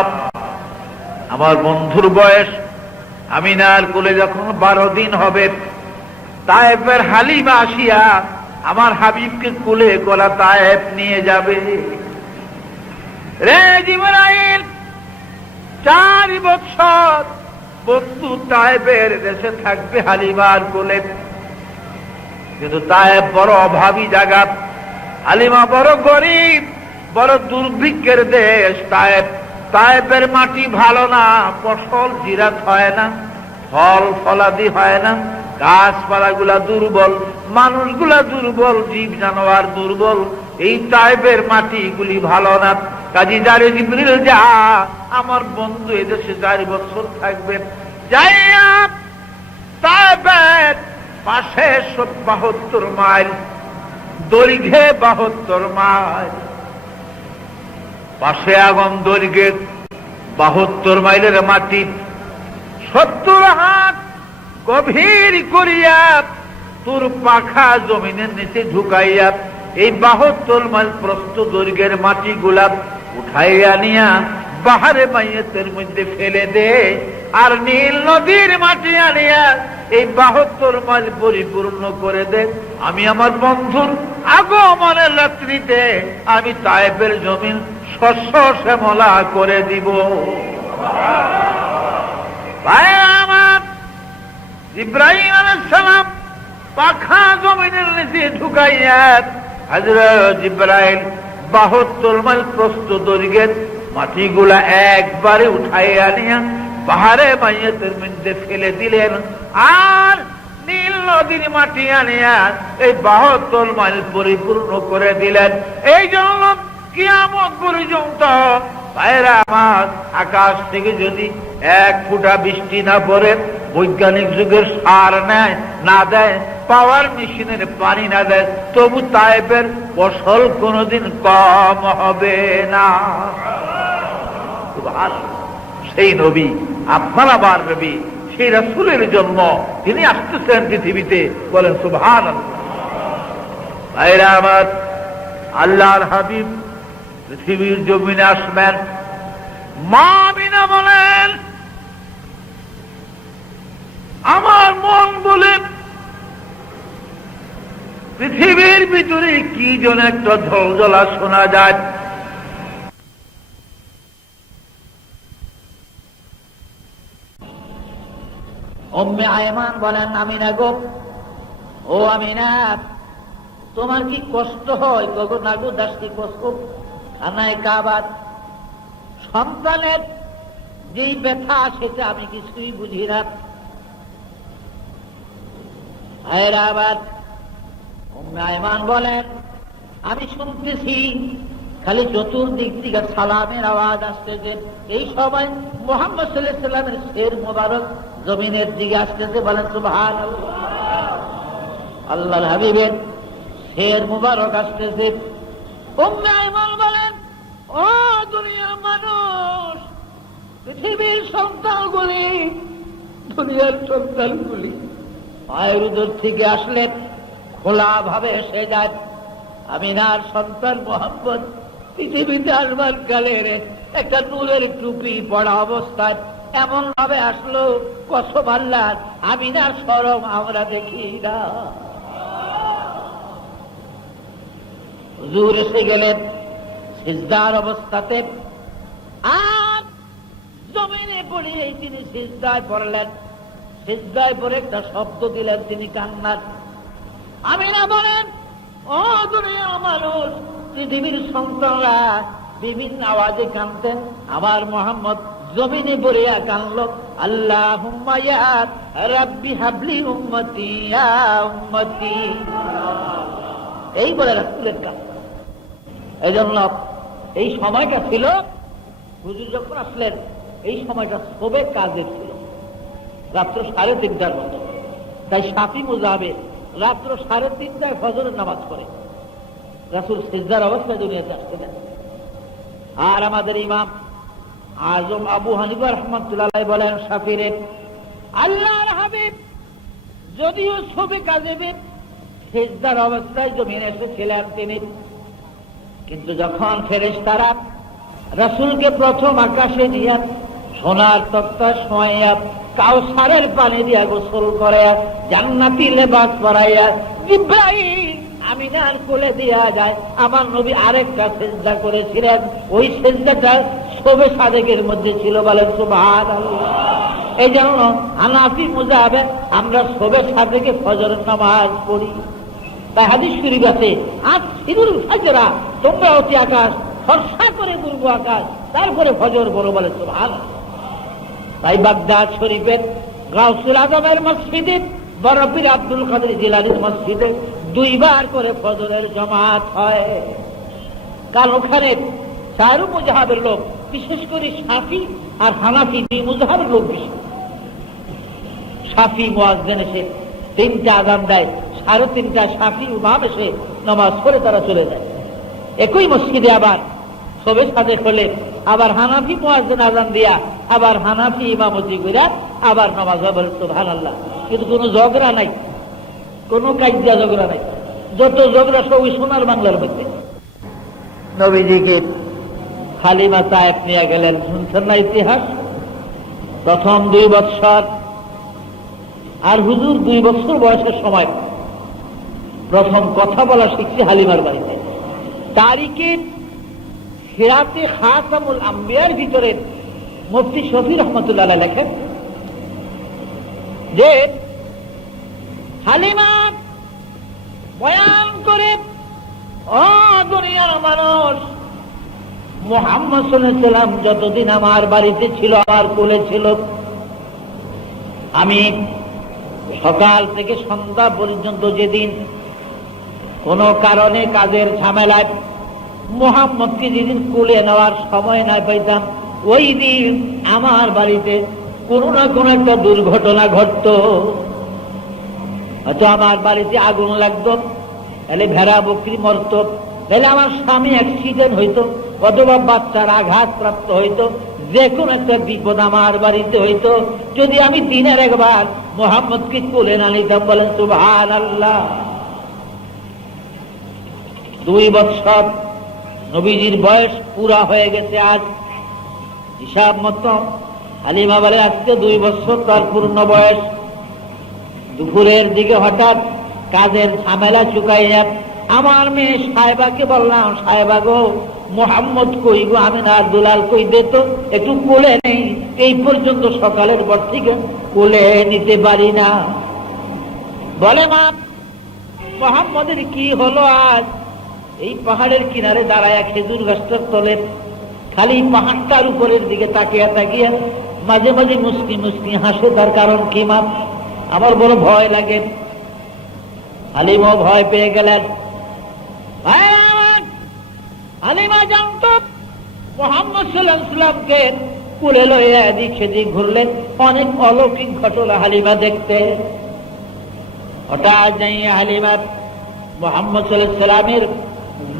আমার বন্ধুর বয়স আমিনার কোলে যখন 12 দিন হবে, তায়েফের হালিমা আসিয়া আমার হাবিবকে কোলে কোলা তায়েফ নিয়ে যাবে। রে জিবরাইল, 4 বছর বন্ধু তায়েফের দেশে থাকবে হালিমার কোলে, কিন্তু তায়েফ বড় অভাবী জায়গা, হালিমা বড় গরিব, বড় দুর্ভিক্ষের দেশ তায়েফ। তায়েফের মাটি ভালো না, ফসল জিরাত হয় না, ফল ফলাদি হয় না, গাছপালা গুলা দুর্বল, মানুষগুলা দুর্বল, জীব জানোয়ার দুর্বল। এই তায়েফের মাটি গুলি ভালো না। কাজী জারে জিবরিল, যা আমার বন্ধু এদেশে 4 বছর থাকবে, যাইয়া তায়েফের পাশে 72 মাইল দৈর্ঘ্যে, 72 মাইল পাশে আগুন দৈর্ঘ্যে 72 মাইলের মাটি 70 হাত গভীর করিয়া তোর পাখা জমিনের নিচে ঢুকাইয়া এই 72 মাইল প্রস্থ দৈর্ঘ্যের মাটি গুলাপ উঠাইয়া নিয়া বাহারে মাইয়াতের মধ্যে ফেলে দে। আর নীল নদীর মাটি আনিয়া এই 72 মাইল পরিপূর্ণ করে দে। আমি আমার বন্ধুর আগমনের রাত্রিতে আমি তায়েফের জমিন শস্য শ্যামলা করে দিব। আমার ইব্রাহিম আলাইহিস সালাম পাখা জমিনের নিচে ঢুকাইয়া হযরত জিবরাইল 72 মাইল প্রস্থ দৈর্ঘ্যের মাটিগুলা একবারে উঠাইয়া নিয়া পাহাড়ে মাইয়াতের মধ্যে ফেলে দিলেন। আর নীল নদীর মাটি আনিয়া এই 72 মাইল পরিপূর্ণ করে দিলেন। এই জন্য কিয়ামত পর্যন্ত ভাইরা আমার, আকাশ থেকে যদি 1 ফোঁটা বৃষ্টি না পড়ে, বৈজ্ঞানিক যুগের সার নেয় না দেয়, পাওয়ার মেশিনের পানি না দেয়, তবু তায়েফের ফসল কোনদিন কম হবে না। সেই নবী, আপনার আমার নবী, সেই রাসূলের জন্য তিনি আসতেছেন পৃথিবীতে, বলেন সুবহানাল্লাহ। ভাইরা আমার, আল্লাহর হাবিব পৃথিবীর জমিনে আসবেন, মা আমিনা বলেন, আমার মন বলে পৃথিবীর ভিতরে কি যেন একটা ঝলঝলা শোনা যায়। উম্মে আয়মান বলেন, আমিনা গো, ও আমিনা, তোমার কি কষ্ট হয়? গো না গো দাসী, কষ্ট খানায় কাবার সন্তানের যেই ব্যথা সেটা আমি কিছুই বুঝি না। আবার উম্মে আয়মান বলেন, আমি শুনতেছি খালি চতুর্দিক থেকে সালামের আওয়াজ আসতেছে। এই সময় মুহাম্মদ সাল্লাল্লাহু আলাইহি ওয়াসাল্লামের শের মোবারক জমিনের দিকে আসতেছে। বলেন সুবহানাল্লাহ। আল্লাহর হাবিবের শের মোবারক আসতেছে। উম্মে আয়মান বলেন, ও দুনিয়ার মানুষ, পৃথিবীর সন্তানগুলি, দুনিয়ার সন্তানগুলি মায়ের উদর থেকে আসলে খোলা ভাবে এসে যায়। আমিনার সন্তান মুহাম্মদ পৃথিবীতে আসবার কালের একটা নূরের টুপি পড়া অবস্থায় এমন ভাবে আসলো, কসম আল্লাহর, আমিনার শরম আমরা দেখি না। হুজুর এসে গেলেন সিজদার অবস্থাতে, আর জমিনে পড়িয়ে তিনি সিজদায় পড়লেন। সিজদায় পড়ে একটা শব্দ দিলেন, তিনি কান্নার। আমিনা বলেন, ও দুনিয়ার মানুষ, পৃথিবীর সন্তানরা বিভিন্ন আওয়াজে কানতেন, আমার মুহাম্মদ জমিনে পড়িয়া কানল, আল্লাহুম্মা ইয়া রাব্বি হাবলি উম্মতি ইয়া উম্মতি, এই বলে রাসূলের কান। এই জন্য এই সময়টা ছিল, হুজুর যখন আসলেন এই সময়টা সবে কাজে ছিল, রাত্র 3:30টার মতো। তাই শাফি মুজাহিব রাত্র 3:30টায় ফজরের নামাজ পড়ে, রাসূল সিজদার অবস্থায় দুনিয়াতে আসছিলেন। আর আমাদের ইমাম আজম আবু হানিফা রাহমাতুল্লাহ আলাইহি বলেন, শাফিরে, আল্লাহর হাবিব যদিও সবে কাজে সিজদার অবস্থায় জমিনে এসেছিলেন তিনি, কিন্তু যখন ফেরেশতারা রাসূলকে প্রথম আকাশে নিয়ে সোনার তক্তা শোয়াইয়া কাউসারের পানি দিয়া গোসল করাইয়া জান্নাতি লেবাস পরাইয়া জিবরাইল আমিনার কোলে দিয়া যায়, আমার নবী আরেকটা সিজদা করেছিলেন। ওই সিজদাটা শবে সাদেকের মধ্যে ছিল। বলেন সুবহানাল্লাহ। এই জন্য হানাফি মুজাহিব আমরা শবে সাদেকে ফজরের নামাজ পড়ি। তাই হাদিস শরীফ আছে, আজ সিদুল ফাজরা, তোমরা অতি আকাশ ফর্সা করে দুর্গ আকাশ, তারপরে ফজর বড়। বলে সুবহানাল্লাহ। তাই বাগদাদ শরীফের গাউসুল আজমের মসজিদে, বড় পীর আব্দুল কাদের জিলানীর মসজিদে 2 বার করে ফজরের জামাত হয়। কারণ ওখানে চারু মুজাহিবের লোক, বিশেষ করে শাফি আর হানাফি 2 মুজাহিবের লোক বেশি। শাফি মুয়াজ্জিন এসে 3টা আযান দেয়, 3:30টায় শাফি ইমাম এসে নামাজ পড়ে তারা চলে যায়। একই মসজিদে আবার শবে সাদেক হলে আবার হানাফি মুয়াজ্জিন আযান দিয়া আবার হানাফি ইমামতি কইরা আবার নামাজ হবে। সুবহানাল্লাহ। কিন্তু কোনো ঝগড়া নাই, কোনো কাইজা ঝগড়া নাই। যত ঝগড়া সব সোনার বাংলার মধ্যে। নবীজিকে হালিমা তায়েফ নিয়ে গেলেন, শুনছেন না ইতিহাস? প্রথম 2 বৎসর, আর হুজুর 2 বছর বয়সের সময় প্রথম কথা বলা শিখছে হালিমার বাড়িতে। তারিখে সিরাতে খাতামুল আম্বিয়ার ভিতরে মুফতি শফি রহমতুল্লাহ আলাইহি লেখেন যে হালিমা বয়ান করে, ও দুনিয়ার মানুষ, মুহাম্মদ সাল্লাল্লাহু আলাইহি ওয়াসাল্লাম যতদিন আমার বাড়িতে ছিল, আমার কোলে ছিল, আমি সকাল থেকে সন্ধ্যা পর্যন্ত যেদিন কোনো কারণে কাজের ঝামেলায় মুহাম্মদকে যেদিন কোলে নেওয়ার সময় না পাইতাম, ওই দিন আমার বাড়িতে কোনো না কোনো একটা দুর্ঘটনা ঘটত। হয়তো আমার বাড়িতে আগুন লাগতো, তাহলে ভেড়া বকরি মরত, তাহলে আমার স্বামী অ্যাক্সিডেন্ট হইতো, অথবা বাচ্চার আঘাত প্রাপ্ত হইতো, যে কোনো একটা বিপদ আমার বাড়িতে হইতো, যদি আমি দিনের একবার মুহাম্মদকে কোলে না নিতাম। বলেন সুবহানাল্লাহ। 2 বৎসর নবীজির বয়স পুরা হয়ে গেছে। আজ হিসাব মতো হালিমা বলে আজকে 2 বছর তার পূর্ণ বয়স। দুপুরের দিকে হঠাৎ কাজের ঝামেলা চুকাইয়া আমার মেয়ে সাহেবাকে বললাম, সাহেবা গো, মোহাম্মদ কই গো, আমি না দুলাল কই দে তো, একটু কোলে নেই। এই পর্যন্ত সকালের পর থেকে কোলে নিতে পারি না। বলে মা, মোহাম্মদের কি হলো আজ? এই পাহাড়ের কিনারে দাঁড়ায় খেজুর গাছটার তলে খালি পাহাড়টার উপরের দিকে তাকিয়া তাকিয়া মাঝে মাঝে মুস্কি মুস্কি হাসে। তার কারণ কি মা? আমার বড় ভয় লাগে। হালিমা ভয় পেয়ে গেলেন। হালিমা জানত মুহাম্মদ সাল্লাল্লাহু আলাইহি ওয়াসাল্লামকে কোলে লইয়া এদিক সেদিক ঘুরলেন। অনেক অলৌকিক ঘটনা হালিমা দেখতে। হঠাৎ যাই হালিমা মুহাম্মদ সাল্লাল্লাহু আলাইহি ওয়াসাল্লামের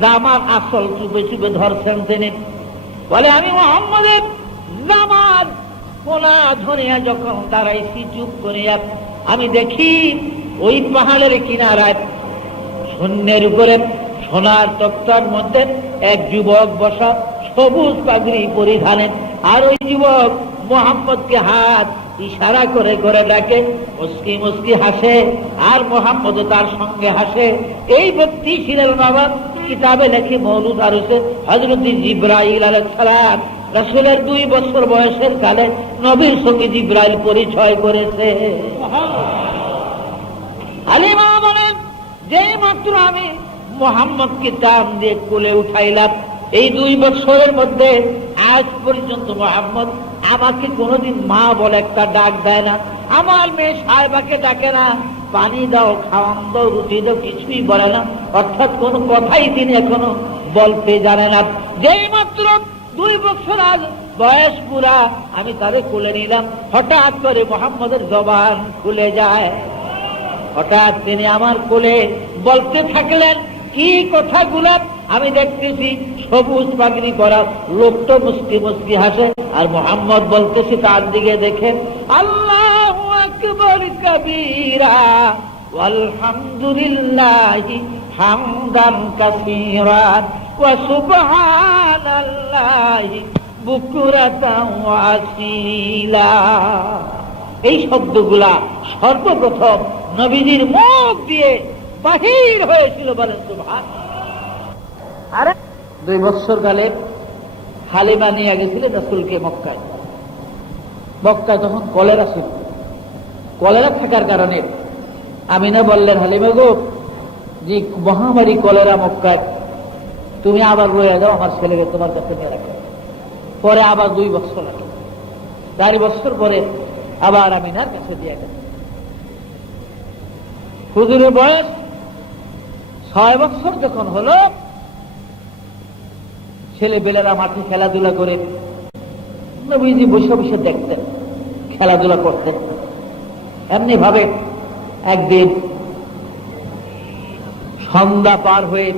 জামার আসল চুপে চুপে ধরছেন তিনি। বলে আমি মুহাম্মদের জামার কোলা ধরিয়া যখন দাঁড়াইছি চুপ করিয়া, আমি দেখি ওই পাহাড়ের কিনারায় শূন্যের উপরে সোনার তক্তার মধ্যে এক যুবক বসা, সবুজ পাগড়ি পরিধানে। আর ওই যুবক মুহাম্মদকে হাত ইশারা করে করে ডাকে, মুস্কি মুস্কি হাসে, আর মুহাম্মদ তার সঙ্গে হাসে। এই ব্যক্তি ছিলেন বাবা কিতাবে লেখে মওলুদ আরুসে হযরত জিবরাইল আলাইহিস সালাম। রাসূলের 2 বছর বয়সের কালে নবীর সঙ্গে জিবরাইল পরিচয় করেছে। হালিমা বলেন, যেই মাত্র আমি মুহাম্মদকে টান দিয়ে কোলে উঠাইলাম, এই 2 বছরের মধ্যে আজ পর্যন্ত মুহাম্মদ আমাকে কোনোদিন মা বলে একটা ডাক দেয় না। আমার মেয়ে সাহেবাকে ডাকে না, পানি দাও, খাওয়ান দাও, রুটি দাও, কিছুই বলে না। অর্থাৎ কোন কথাই তিনি এখনো বলতে জানে না। যেই মাত্র 2 বছর আজ বয়স পুরা, আমি তাদের কোলে নিলাম, হঠাৎ করে মুহাম্মদের জবান খুলে যায়। হঠাৎ তিনি আমার কোলে বলতে থাকলেন কি কথাগুলা আমি দেখতেছি। সবুজ পাগড়ি পরা লোকটা মুস্কি মুস্কি হাসে, আর মুহাম্মদ বলতেছি তার দিকে দেখেন, আল্লাহু আকবার কবীরা ওয়ালহামদুলিল্লাহি হামদান কাসীরা ওয়া সুবহানাল্লাহি বুকরাতান ওয়া আসীলা। এই শব্দগুলা সর্বপ্রথম নবীজির মুখ দিয়ে বাহির হয়েছিল, বলেন সুবহানাল্লাহ। আরে 2 বছর কালে হালিমা নিয়ে গেছিলেন রাসূলকে মক্কায়। মক্কায় তখন কলেরা ছিল। কলেরা থাকার কারণে আমিনা বললেন, হালিমা গো, যে মহামারী কলেরা মক্কায়, তুমি আবার রয়ে যাও, আমার ছেলেকে তোমার কাছে নিয়ে রাখো। পরে আবার 2 বছর লাগে। 4 বছর পরে আবার আমিনার কাছে দিয়ে গেল। হুজুরের বয়স 6 বছর যখন হলো, ছেলেবেলেরা মাঠে খেলাধুলা করে, নবীজি বসে বসে দেখতেন, খেলাধুলা করতেন। এমনি ভাবে একদিন সন্ধ্যা পার হয়ে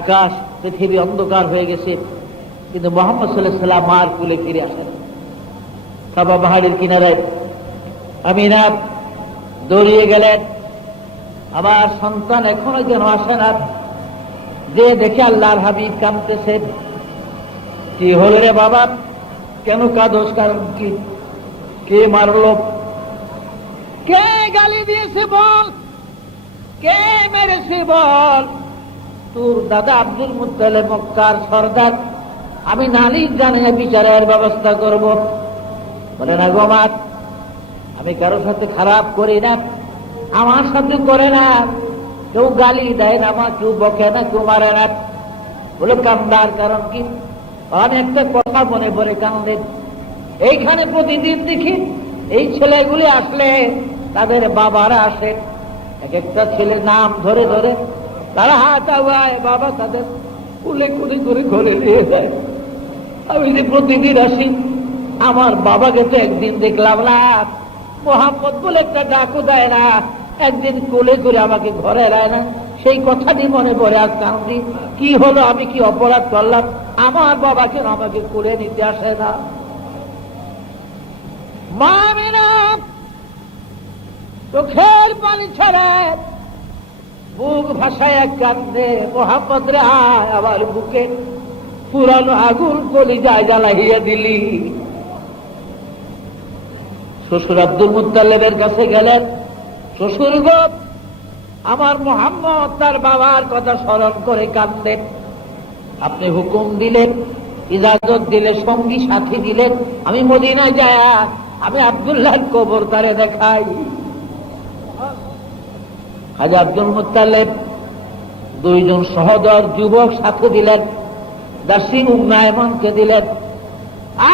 আকাশ পৃথিবী অন্ধকার হয়ে গেছে, কিন্তু মুহাম্মদ সাল্লাল্লাহু আলাইহি ওয়াসাল্লাম মার কুলে ফিরে আসেন। কাবা পাহাড়ের কিনারায় আমিনা দৌড়িয়ে গেলেন, আমার সন্তান এখনো যেন আসে না। যে দেখে আল্লাহর হাবিব কাঁদতেছে। কি হলো রে বাবা, কেন কাঁদোস? কারণ কি? কে মারলো? কে গালি দিয়েছে বল? কে মেরেছে বল? তোর দাদা আব্দুল মুত্তালিব মক্কার সর্দার। আমি নালিশ জানিয়ে বিচারের ব্যবস্থা করব। বলে না গো মা, আমি কারোর সাথে খারাপ করি না, আমার সাথে করে না। কেউ গালি দেয় না, আমার কেউ বকে না, কেউ মারে না। বলে কান্দার কারণ কি? আমি একটা কথা মনে পড়ে কান্দে। এইখানে প্রতিদিন দেখি এই ছেলেগুলি আসলে তাদের বাবারা আসে, এক একটা ছেলে নাম ধরে ধরে তারা হাত আওয়ায়, বাবা তাদের কুলে কুলে করে ঘরে নিয়ে যায়। আমি যে প্রতিদিন আসি, আমার বাবাকে তো একদিন দেখলাম না, মোহাম্মদ বলে একটা ডাকও দেয় না, একদিন কোলে করে আমাকে ঘরে এলায় না। সেই কথাটি মনে পড়ে আর কান্দি। কি হলো, আমি কি অপরাধ করলাম? আমার বাবাকে আমাকে কোলে নিতে আসে না। মা আমিনা চোখের পানি ছেড়ে বুক ভাসায় কান্দে, মোহাম্মদ রে আয় আমার বুকে। পুরানো আগুন কলিজায় জ্বালাইয়া দিলি। শ্বশুর আব্দুল মুত্তালিবের কাছে গেলেন, শ্বশুর গো, আমার মুহাম্মদ তার বাবার কথা স্মরণ করে কাঁদলেন। আপনি হুকুম দিলেন, ইজাজত দিলে, সঙ্গী সাথী দিলেন, আমি মদিনায় যায় আমি আব্দুল্লাহর কবর তারে দেখাই। খাজা আব্দুল মুত্তালিব দুইজন সহদর যুবক সাথে দিলেন, দাসী উম্মে আয়মনকে দিলেন,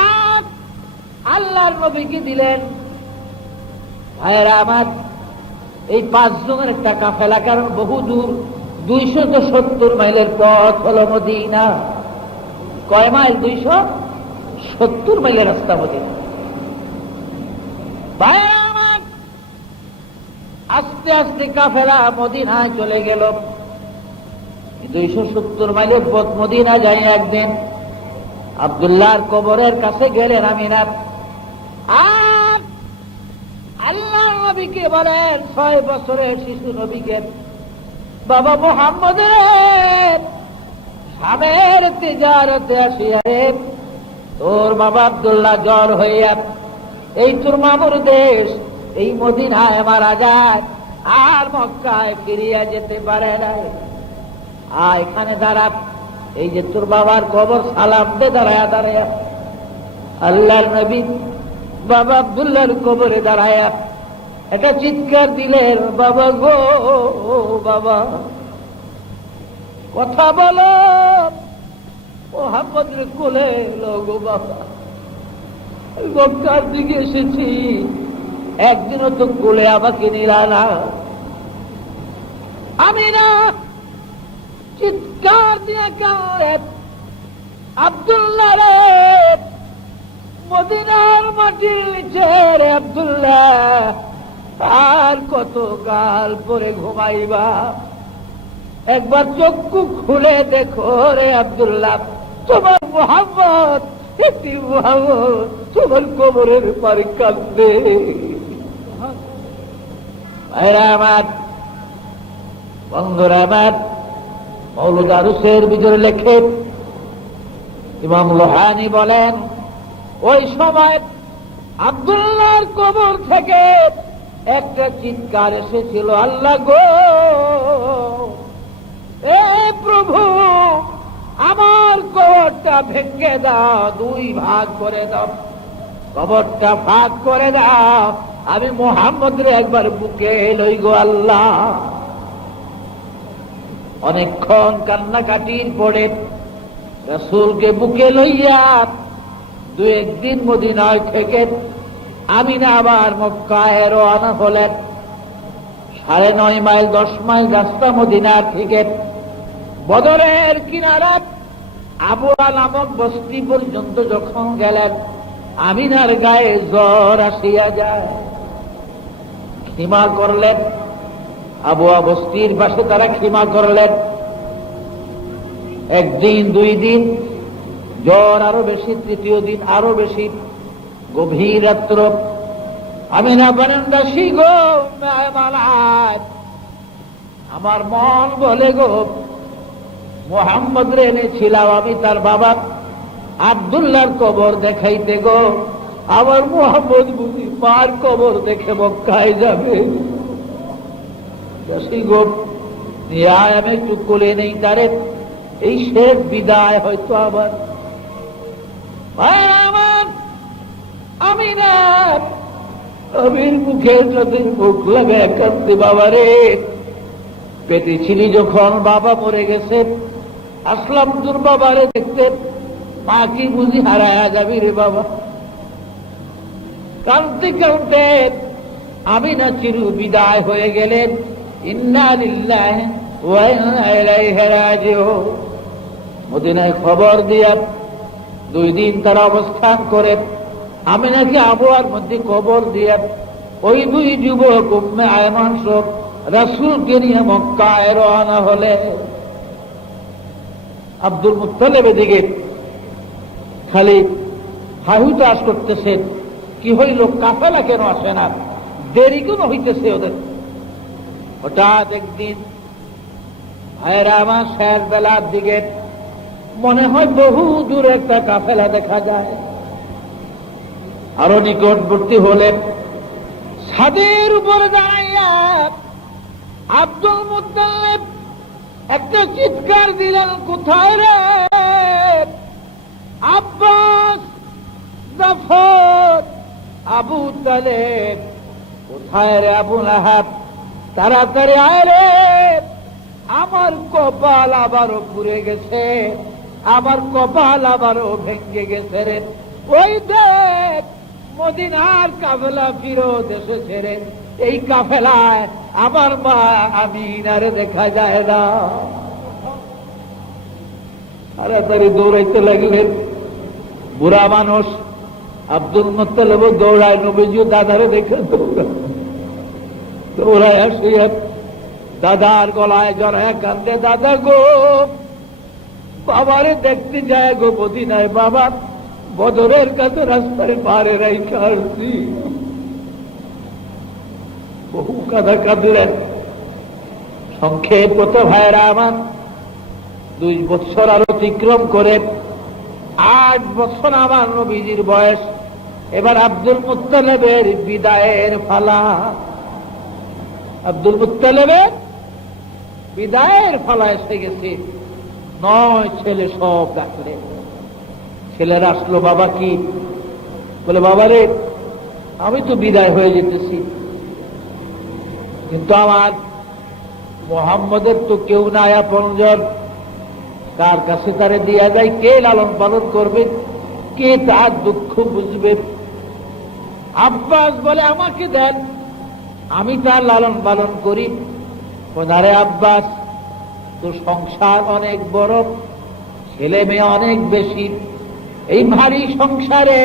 আর আল্লাহর নবীকে দিলেন। ভাইয়েরা আমার, এই 5 জনের একটা কাফেলা, কারণ বহু দূর, 270 মাইলের পথ হলো মদিনা। কয় মাইল? 270 মাইলের রাস্তা মদিনা। ভাইয়েরা আমার, আস্তে আস্তে কাফেলা মদিনায় চলে গেল। 270 মাইলের পথ মদিনা যায়। একদিন আব্দুল্লাহর কবরের কাছে গেলেন আমিনা, আর আল্লাহ নবীকে বলেন, 6 বছরের শিশু নবীকে, বাবা মুহাম্মদের স্বামীর তিজারতে আসিয়া রে, তোর বাবা আব্দুল্লাহ জ্বর হইয়া এই তোর মামুর দেশ এই মদিনায় মারা যায়, আর মক্কায় ফিরিয়া যেতে পারে না। এখানে দাঁড়া, এই যে তোর বাবার কবর, সালাম দে দাঁড়ায়া দাঁড়ায়া। আল্লাহর নবী বাবা আব্দুল্লাহর কবরে দাঁড়ায়া একটা চিৎকার দিলেন, বাবা গো, বাবা কথা বলো, মুহাম্মদের কোলে এলো গো বাবা। মক্কার দিকে এসেছি, একদিনও তো কোলে আমাকে নিলা না। আমি না চিৎকার দিয়ে কাঁদেন, আব্দুল্লাহ রে, মদিনার মাটির নিচে রে আব্দুল্লাহ, আর কত কাল পরে ঘুমাইবা? একবার চক্ষু খুলে দেখো রে আব্দুল্লাহ, তোমার মুহাম্মদ, মুহাম্মদ তোমার কবরের পারে কাঁদবে। ভাইরা আমার, বন্ধুরা আমার, মৌলুদ আরুসের ভিতরে লেখে ইমাম লোহানী বলেন, ওই সময় আব্দুল্লাহর কবর থেকে একটা চিৎকার এসেছিল, আল্লাহ গো, এ প্রভু, আমার কবরটা ভেঙে দাও, 2 ভাগ করে দাও, কবরটা ভাগ করে দাও, আমি মুহাম্মদের একবার বুকে লই গো আল্লাহ। অনেকক্ষণ কান্নাকাটির পরে রাসূলকে বুকে লইয়া 2-1 দিন মদিনায় থেকে আমিনা আবার মক্কায় রওনা হলেন। 9.5 মাইল 10 মাইল রাস্তা মদিনার থেকে। বদরের কিনারা আবুয়া নামক বস্তি পর্যন্ত যখন গেলেন, আমিনার গায়ে জ্বর আসিয়া যায়। ক্ষিমা করলেন, আবুয়া বস্তির পাশে তারা ক্ষিমা করলেন। 1 দিন 2 দিন জ্বর আরো বেশি, 3য় দিন আরো বেশি। গভীর রাত্র, আমিনা বলেন, দাসী গো, আমার মন বলে গো, মুহাম্মদ রে এনেছিলাম আমি তার বাবা আব্দুল্লাহর কবর দেখাইতে গো, আমার মুহাম্মদ বুঝি মার কবর দেখে মক্কায় যাবে। দাসী গো, আমি একটু কোলে নেই তারে, এই শেষ বিদায় হয়তো আবার। আমার আমিনা আমির মুখের নদীর মুখ লাগে কাঁদতে, বাবা রে, পেটে ছিলি যখন বাবা মরে গেছে, আসলাম তোর বাবারে দেখতে, মা কি বুঝি হারায়া যাবি রে বাবা। কাঁদতে কাঁদতে আমিনা চিরু বিদায় হয়ে গেলেন। ইন্না লিল্লাহি ওয়া ইন্না ইলাইহি রাজিউন। মদিনায় খবর দিয়া 2 দিন তারা অবস্থান করে আমিনাকে আবহাওয়ার মধ্যে কবর দিয়ে ওই 2 যুবক উম্মে আয়মান সব রাসূলকে নিয়ে মক্কায় রওনা হলে। আব্দুল মুত্তালিব এদিকে খালি হাহুতাশ করতেছেন, কি হইল, কাফেলা কেন আসে না, দেরি কেন হইতেছে ওদের। হঠাৎ একদিন ভাইয়েরা আমার শেষ বেলার দিকে মনে হয় বহু দূর একটা কাফেলা দেখা যায়। আরো নিকটবর্তী হলে ছাদের উপরে দাঁড়াইয়া আব্দুল মুত্তালিব একটা চিৎকার দিলেন, কোথায় রে আব্বাস, জাফর, আবু তালেব, কোথায় রে আবু লাহাব, তাড়াতাড়ি আয় রে, আমার কপাল আবারও পুড়ে গেছে, আমার কপাল আবারও ভেঙে গেছে রে। ওই দেখ মদিনার কাফেলা ফিরত এসেছে রে, এই কাফেলায় আমার মা আমিনারে দেখা যায় না। তাড়াতাড়ি দৌড়াইতে লাগলেন। বুড়া মানুষ আব্দুল মুত্তালিব দৌড়ায়, নবীজিও দাদারে দেখে দৌড়ায় আসিয়া দাদার গলায় জড়ায় কান্দে, দাদা গো, বাবারে দেখতে যায় গো মদিনায়, বাবা বদরের কাছে রাস্তায় পারে রাইখা আসছি। বহু কাঁদা কাঁদলেন। সংক্ষেপ কত ভাইরা আমার, 2 বছর আর অতিক্রম করে 8 বছর আমার নবীজির বয়স। এবার আব্দুল মুত্তালিবের বিদায়ের ফালা। আব্দুল মুত্তালিবের বিদায়ের ফালা এসে গেছে। 9 ছেলে সব ডাকলে। ছেলেরা আসলো, বাবা কি? বলে, বাবারে আমি তো বিদায় হয়ে যেতেছি, কিন্তু আমার মুহাম্মদের তো কেউ নাই আপনজন, কার কাছে তারে দিয়া যায়? কে লালন পালন করবে? কে তার দুঃখ বুঝবে? আব্বাস বলে, আমাকে দেন, আমি তার লালন পালন করি। আরে আব্বাস, তোর সংসার অনেক বড়, ছেলে মেয়ে অনেক বেশি, এই ভারী সংসারে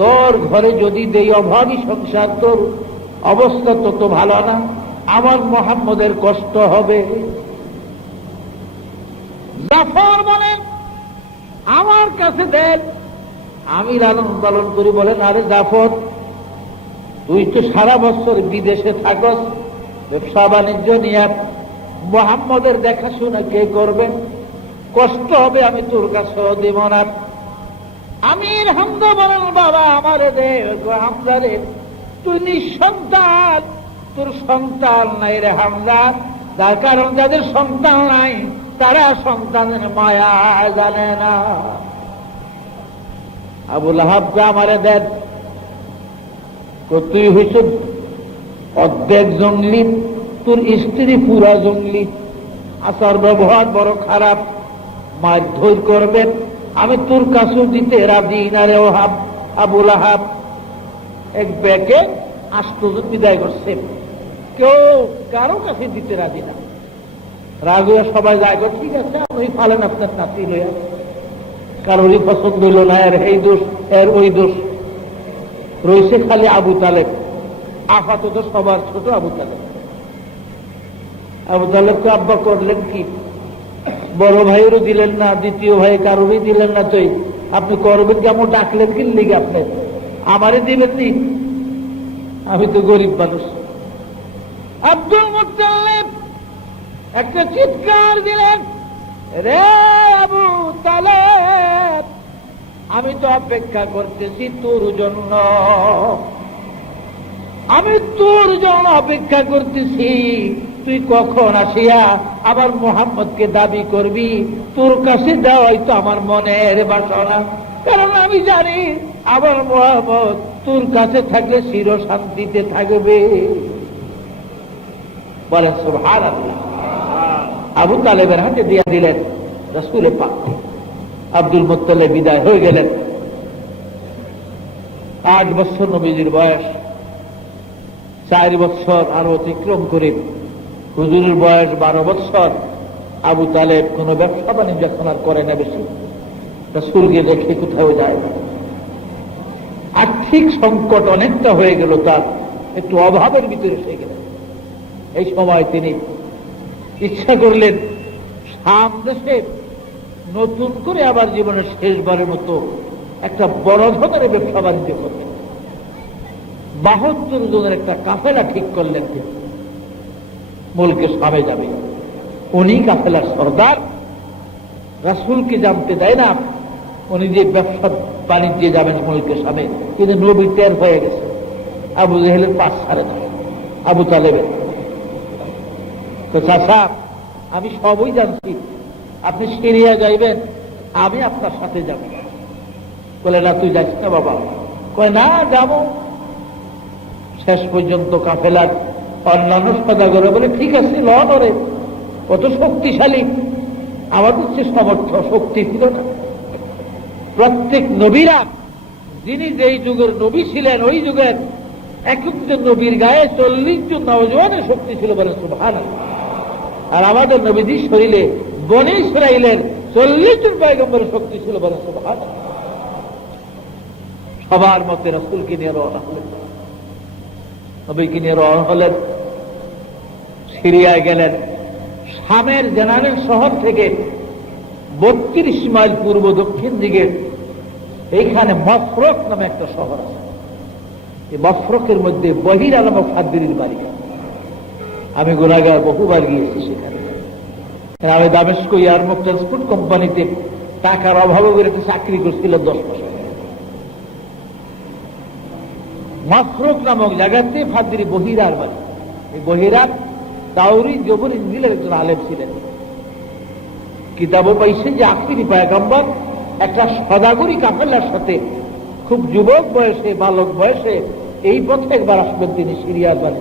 তোর ঘরে যদি দেই অভাবী সংসার, তোর অবস্থা তত ভালো না, আমার মুহাম্মদের কষ্ট হবে। জাফর বলেন, আমার কাছে দেন, আমি লালন পালন করি। বলেন, আরে জাফর, তুই তো সারা বছর বিদেশে থাকস, ব্যবসা বাণিজ্য নিয়ে, মুহাম্মদের দেখাশোনা কে করবে? কষ্ট হবে, আমি তোর কাছেও দেব না। আমির হামজা বলেন, বাবা আমারে দে। হামজা রে, তুই নিঃসন্তান, তোর সন্তান নাই রে হামজা। তার কারণ যাদের সন্তান নাই তারা সন্তানের মায়া জানে না। আবু লাহাবকে আমারে দেন। তুই হইছ অর্ধেক জঙ্গলি, তোর স্ত্রী পুরা জঙ্গলি, আচার ব্যবহার বড় খারাপ, মারধর করবেন, আমি তোর কাছেও দিতে রাজি না রে ওহাব। আবু লাহাব এক ব্যাকে 8 জন বিদায় করছে, কেউ কারো কাছে দিতে রাজি না। রাজুয়া সবাই যায়, ঠিক আছে আপনি ফালেন আপনার নাতি লইয়া, কারোরই পছন্দ হইল না, এর এই দোষ এর ওই দোষ। রয়েছে খালি আবু তালেব, আপাতত সবার ছোট আবু তালেব। আবু তালেবকে আব্বা করলেন কি? বড় ভাইয়েরও দিলেন না, দ্বিতীয় ভাই কারোরই দিলেন না, তুই আপনি করবেন কেমন? ডাকলেন কি লিগে আপনি? আমারে দিবেন নি? আমি তো গরিব মানুষ। আব্দুল মুত্তালিব একটা চিৎকার দিলেন, রে আবু তালেব, আমি তো অপেক্ষা করতেছি তোর জন্য, আমি তোর জন্য অপেক্ষা করতেছি। তুই কখন আসিয়া আবার মুহাম্মদকে দাবি করবি? তোর কাছে দেওয়াই তো আমার মনের বাসনা, কারণ আমি জানি আমার মুহাম্মদ তোর কাছে থাকলে চির শান্তিতে থাকবে। বলেন সুবহানাল্লাহ। আবু তালেবের হাতে দিয়া দিলেন রাসূল পাক। আব্দুল মুত্তালিব বিদায় হয়ে গেলেন। 8 বছর নবীজির বয়স। 4 বছর আরো অতিক্রম করে হুজুরের বয়স 12 বছর। আবু তালেব কোন ব্যবসা বাণিজ্য এখন আর করে না বেশি, রাসূলকে দেখে কোথাও যায় না। আর্থিক সংকট অনেকটা হয়ে গেল, তার একটু অভাবের ভিতরে এসে গেল। এই সময় তিনি ইচ্ছা করলেন শাম দেশে নতুন করে আবার জীবনের শেষবারের মতো একটা বড় ধরনের ব্যবসা বাণিজ্য করবেন। 72 জনের একটা কাফেলা ঠিক করলেন, মুলকে শামে যাবে। উনি কাফেলার সর্দার, রাসূলকে জানতে দেয় না উনি যে ব্যবসা বাণিজ্যে যাবেন মুলকের সামনে, কিন্তু নবী টের হয়ে গেছে আবু জেহেলের পাশ ছাড়ে না, আবু তালেবের। তো চাচা আমি সবই জানছি, আপনি সিরিয়া যাইবেন, আমি আপনার সাথে যাব। বলে না তুই যাস না বাবা। কয় না যাব। শেষ পর্যন্ত কাফেলার অন্যান্য সদাগর বলে ঠিক আছে ল ধরে, কত শক্তিশালী, আমাদের যে সামর্থ্য শক্তি ছিল না। প্রত্যেক নবীরা, যিনি যেই যুগের নবী ছিলেন ওই যুগের এক একজন নবীর গায়ে 40 জন নওজওয়ানের শক্তি ছিল, বলে সুবহানাল্লাহ। আর আমাদের নবীজির শরীরে বনী ইসরাইলের 40 জন পয়গম্বরের শক্তি ছিল, বলে সুবহানাল্লাহ। সবার মতে রাসূলকে নিয়ে রওনা হলেন, নবীকে নিয়ে রওনা হলেন, সিরিয়ায় গেলেন। শামের জেনারেল শহর থেকে 32 মাইল পূর্ব দক্ষিণ দিকে এইখানে মফরক নামে একটা শহর আছে। এই মফরকের মধ্যে বহিরা নামক ফাদ্দির বাড়ি। আমি গুনাহগার বহুবার গিয়েছি সেখানে। আমি দামেস্ক ইয়ারমুক ট্রান্সপোর্ট কোম্পানিতে টাকার অভাবে করে চাকরি করছিল 10 বছর। মফরক নামক জায়গাতে ফাদ্দির বহিরার বাড়ি। এই বহিরা তাওরি জবর ইঞ্জিলের একজন আলেম ছিলেন। কিতাবও পাইছেন যে আখিরি পয়গম্বর একটা সদাগরি কাফেলার সাথে খুব যুবক বয়সে, বালক বয়সে এই পথে একবার আসবেন তিনি সিরিয়ার বাড়ি।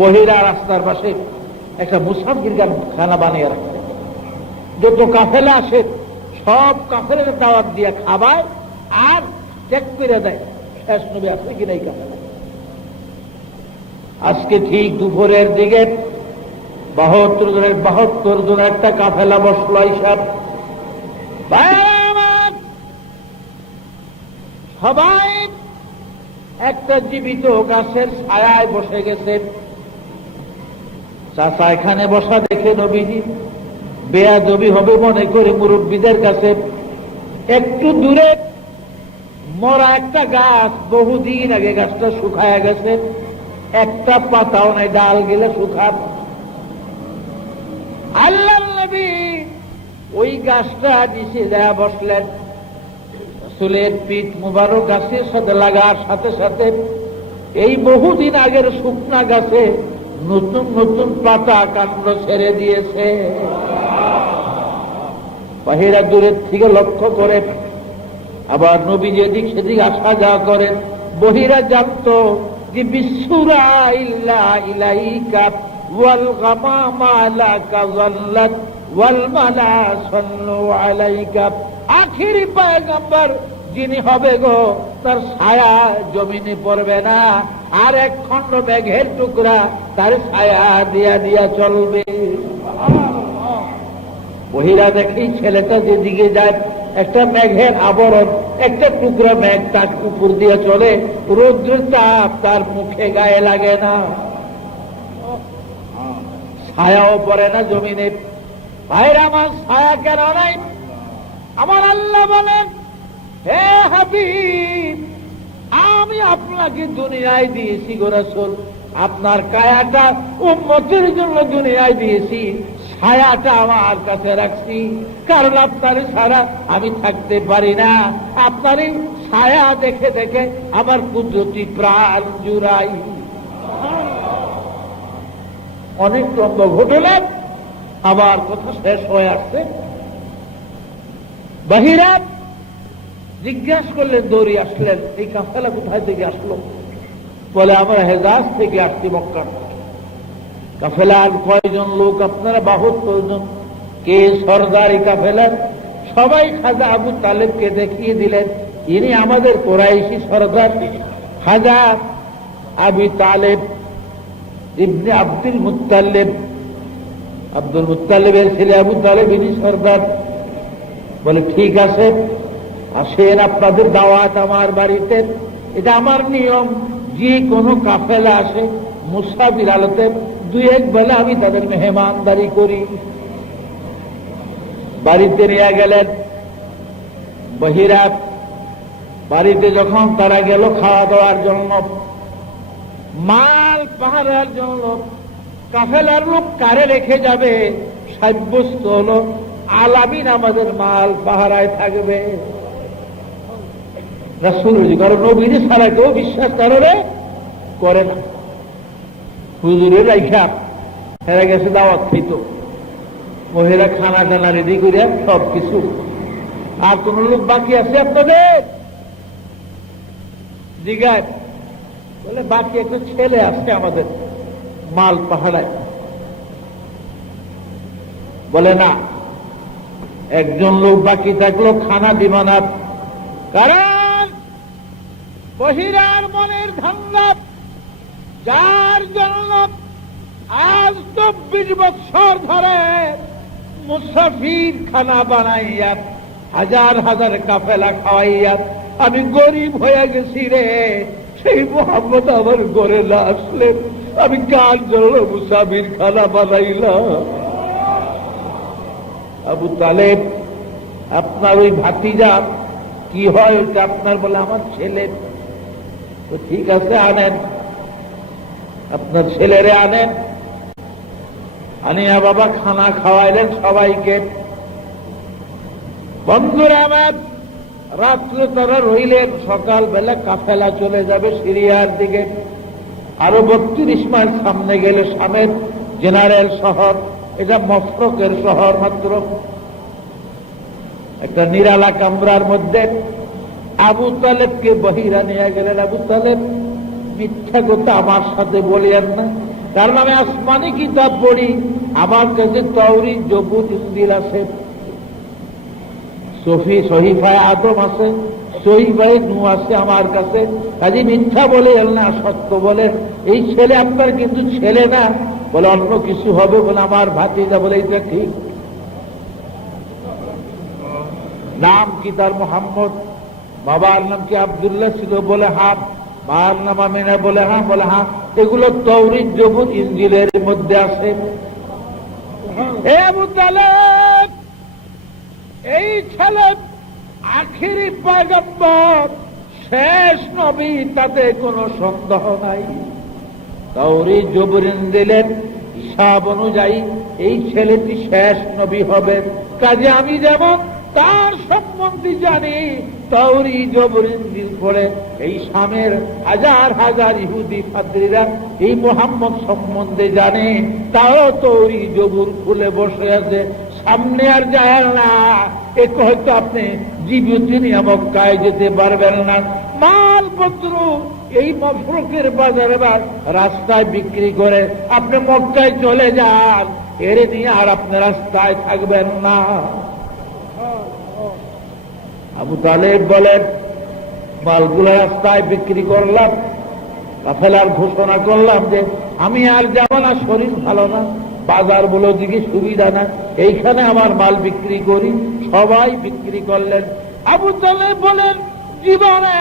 বহিরা রাস্তার পাশে একটা মুসাফির খানা বানিয়ে রাখতেন। যত কাফেলা আসে সব কাফেলার দাওয়াত দিয়ে খাবায় আর চেক করে দেয় শেষ নবী আসে কিনা এই কাফেলা। আজকে ঠিক দুপুরের দিকে 72 জনের একটা কাফেলা বসলো। হিসাব সবাই একটা জীবিত গাছের ছায়ায় বসে গেছে। চাচা এখানে বসা দেখে নবীজি বেয়াদবি হবে মনে করে মুরব্বীদের কাছে একটু দূরে মরা একটা গাছ, বহুদিন আগে গাছটা শুকায়া গেছে, একটা পাতাও নাই, ডাল গেলে শুকান। আল্লাহর নবী ওই গাছটা নিচে যা বসলেন। চুলের পিঠ মুবারক গাছের সাথে লাগার সাথে সাথে এই বহুদিন আগের শুকনা গাছে নতুন নতুন পাতা কাণ্ড ছেড়ে দিয়েছে। বাহিরা দূরের থেকে লক্ষ্য করে, আবার নবী যেদিক সেদিক আসা যাওয়া করেন। বহিরা জানতো যে বিশ্বরা ইল্লা ইলাইকা ওয়াল গামামা লাকা যাল্লাত ওয়াল মালা সাল্লু আলাইকা। আখিরি পয়গম্বর যিনি হবে গো, তার ছায়া জমিনে পড়বে না, আর এক খণ্ড মেঘের টুকরা তার ছায়া দিয়া দিয়া চলবে। বহিরা দেখেই ছেলেটা যেদিকে যায় একটা মেঘের আবরণ, একটা টুকরা মেঘ তার উপর দিয়ে চলে, রৌদ্রের তাপ তার মুখে গায়ে লাগে না, ছায়াও পড়ে না জমিনে। ভাইরা আমার, ছায়া কেন নাই? আমার আল্লাহ বলেন, হে হাবিব, আমি আপনাকে দুনিয়ায় দিয়েছি গো রাসূল, আপনার কায়াটা উম্মতের জন্য দুনিয়ায় দিয়েছি, ছায়াটা আমার কাছে রাখছি, কারণ আপনার ছাড়া আমি থাকতে পারি না। আপনার এই ছায়া দেখে দেখে আমার কুদরতি প্রাণ জুড়াই। অনেক লম্ব ঘটলেন, আবার কথা শেষ হয়ে আসছে। বাহিরা জিজ্ঞাসা করলেন, দৌড়ি আসলেন, এই কাফেলা কোথায় থেকে আসলো? বলে আমরা হেজাজ থেকে আসছি, মক্কা। কাফেলার কয়জন লোক? আপনারা 72 জন। কে সরদার এই কাফেলার? সবাই খাজা আবু তালেবকে দেখিয়ে দিলেন, ইনি আমাদের কুরাইশি সরদার, খাজা আবু তালেব ইবনে আব্দুল মুত্তালিব। আব্দুল মুত্তালিবের ছেলে আবু তালেব, ইনি সরদার। বলে ঠিক আছে, আসেন, আপনাদের দাওয়াত আমার বাড়িতে, এটা আমার নিয়ম। যে কোনো কাফেলা আসে মুসাফির আলতে 2-1 বেলা আমি তাদের মেহমানদারি করি। বাড়িতে নিয়ে গেলেন। বহিরা বাড়িতে যখন তারা গেল খাওয়া দাওয়ার জন্য, মাল পাহারার জন্য, কাফেলার লোক কারে রেখে যাবে সাব্যস্ত হল। আলামিন আমাদের মাল পাহারায় থাকবে। রাসূল কারণ নবীর ছাড়া কেউ বিশ্বাস করে না। হুজুরের রাইখা হেরা গেছে দাওয়াত খাইত, মহিলা খানা টানা রেডি করিয়া সব কিছু। আর কোন লোক বাকি আছে আপনাদের? জিগায় বলে বাকি একটা ছেলে আছে আমাদের মাল পাহাড়ায়। বলে না, একজন লোক বাকি থাকলো, খানা দিবা না। কারণ বহিরার মনের ধান্দা, যার জন্য আজ 24 বছর ধরে মুসাফির খানা বানাইয়া হাজার হাজার কাফেলা খাওয়াইয়া আমি গরিব হয়ে গেছি রে, সেই মোহাম্মদ আমার ঘরে না আসলে আমি কার জন্য মুসাফির খানা বানাইলাম। আবু তালেব আপনার ওই ভাতিজা কি হয় ওইটা আপনার? বলে আমার ছেলে। তো ঠিক আছে, আনেন, আপনার ছেলেরে আনেন। আনিয়া বাবা খানা খাওয়াইলেন সবাইকে। বন্ধুরা আমার, রাত্রে তারা রইলেন, সকালবেলা কাফেলা চলে যাবে সিরিয়ার দিকে। আরো 32 মাইল সামনে গেলে শামের জেনারেল শহর, এটা মফরকের শহর মাত্র। একটা নিরালা কামরার মধ্যে আবু তালেবকে বহিরা নিয়ে গেলেন। আবু তালেব, মিথ্যা কথা আমার সাথে বলিয়েন না, কারণ আমি আসমানি কিতাব পড়ি, আমার কাছে তাওরীত, জবুর, ইনজিল আছে, সহিফায়ে আদম আছে, সহিফায়ে নূহ আছে আমার কাছে। কাজে মিথ্যা বলে না, সত্য বলেন। এই ছেলে আপনার কিন্তু ছেলে না। বলে অন্য কিছু হবে। বলে আমার ভাতিজা। বলে এটা ঠিক। নাম কি তার? মোহাম্মদ। বাবার নাম কি আব্দুল্লাহ ছিল? বলে হ্যাঁ। মার নাম আমিনা? বলে হ্যাঁ। বলে হ্যাঁ, এগুলো তাওরীত, জবুর, ইনজিলের মধ্যে আছে। হে আবু তালেব, এই ছেলে আখিরি পয়গম্বর, শেষ নবী, তাতে কোনো সন্দেহ নাই। তাওরীত, জবুর, ইনজিলের হিসাব অনুযায়ী এই ছেলেটি শেষ নবী হবে। কাজে আমি যেমন তার সম্বন্ধে জানি, তাওরীত, জবুর, ইনজিল পড়ে এই শামের হাজার হাজার ইহুদি পাদ্রীরা এই মুহাম্মদ সম্বন্ধে জানে। তাও তাওরীত, জবুর খুলে বসে আছে, সামনে আর যায় না। এ হয়তো আপনি জীবিত নিয়ে মক্কায় যেতে পারবেন না। মালপত্র এই মফরকের বাজারে বা রাস্তায় বিক্রি করে আপনি মক্কায় চলে যান, এর নিয়ে আর আপনি রাস্তায় থাকবেন না। আবু তালেব বলেন, মালগুলো রাস্তায় বিক্রি করলাম, কাফেলার ঘোষণা করলাম যে আমি আর যাব না, শরীর ভালো না, বাজার বলো দিকে সুবিধা না, এইখানে আমার মাল বিক্রি করি। সবাই বিক্রি করলেন। আবু তালেব বলেন, জীবনে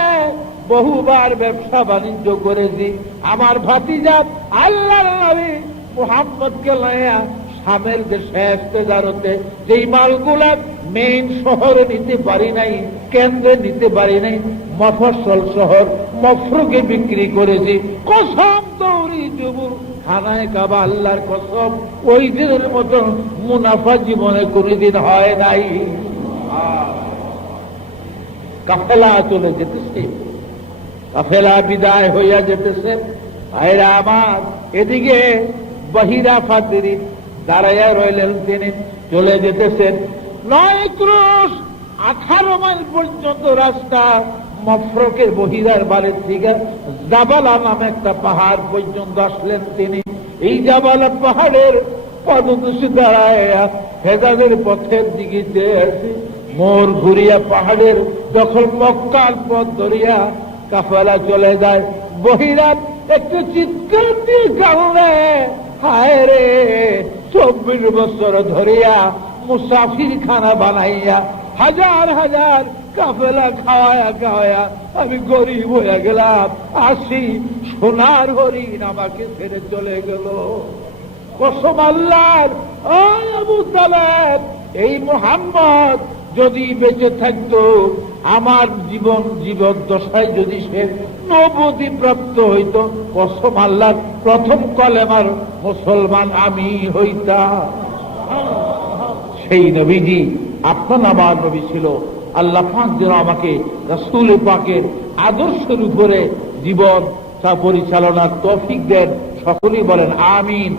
বহুবার ব্যবসা বাণিজ্য করেছি, আমার ভাতিজা আল্লাহর নবী মুহাম্মদকে লইয়া শামের যে শেষ তেজারতে যেই মালগুলা মেইন শহরে নিতে পারি নাই, কেন্দ্রে নিতে পারি নাই, মফস্বল শহর মফরুকে বিক্রি করেছি। কসম তাওরীত, জবুর, খানায় কাবা, আল্লাহর কসম, ওই দিনের মতো মুনাফা জীবনে কোনদিন হয় নাই। কাফেলা চলে যেতেছে, কাফেলা বিদায় হইয়া যেতেছে। ভাইরা আমার, এদিকে বহিরা পাদ্রী দাঁড়াইয়া রইলেন, তিনি চলে যেতেছেন। 9 ক্রোশ 18 মাইল পর্যন্ত রাস্তা। মফরকের বহিরার বাড়ির থেকে জাবালা নামে একটা পাহাড় পর্যন্ত আসলেন তিনি। এই জাবালা পাহাড়ের পদদেশে দাঁড়ায় হেজাজের পথের দিকে যেতে মোড় ঘুরিয়া পাহাড়ের যখন মক্কার পথ ধরিয়া কাফেলা চলে যায়, বহিরা একটু চিৎকার দিয়ে কাঁদে, হায় রে, 24 বছর ধরিয়া মুসাফির খানা বানাইয়া হাজার হাজার কাফেলা খাওয়ায়া খাওয়ায়া আমি গরিব হয়ে গেলাম। আসি সোনার হরিণ আমাকে ছেড়ে চলে গেল। কসম আল্লাহর, ও আবু তালেব, এই মুহাম্মদ যদি বেঁচে থাকতো, আমার জীবদ্দশায় যদি সে নবুয়্যতি প্রাপ্ত হইত, কসম আল্লাহর প্রথম কলেমার মুসলমান আমি হইতাম। সেই নবীজি আপনার আমার নবী ছিল। আল্লাহ পাক যেন আমাকে রাসূল পাকের আদর্শের উপরে জীবন পরিচালনার তৌফিক দেন। সকলেই বলেন আমিন।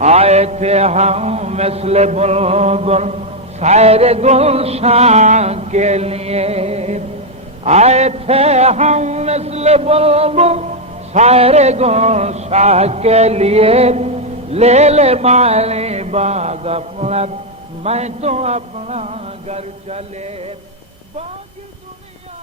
आए थे हम मिसल बुलबुल शायर गुलशान के लिए, आए थे हम मिसल बुलबुल शायर गुलशान के लिए, ले ले माले बाग अपना मैं तो अपना घर चले बाकी दुनिया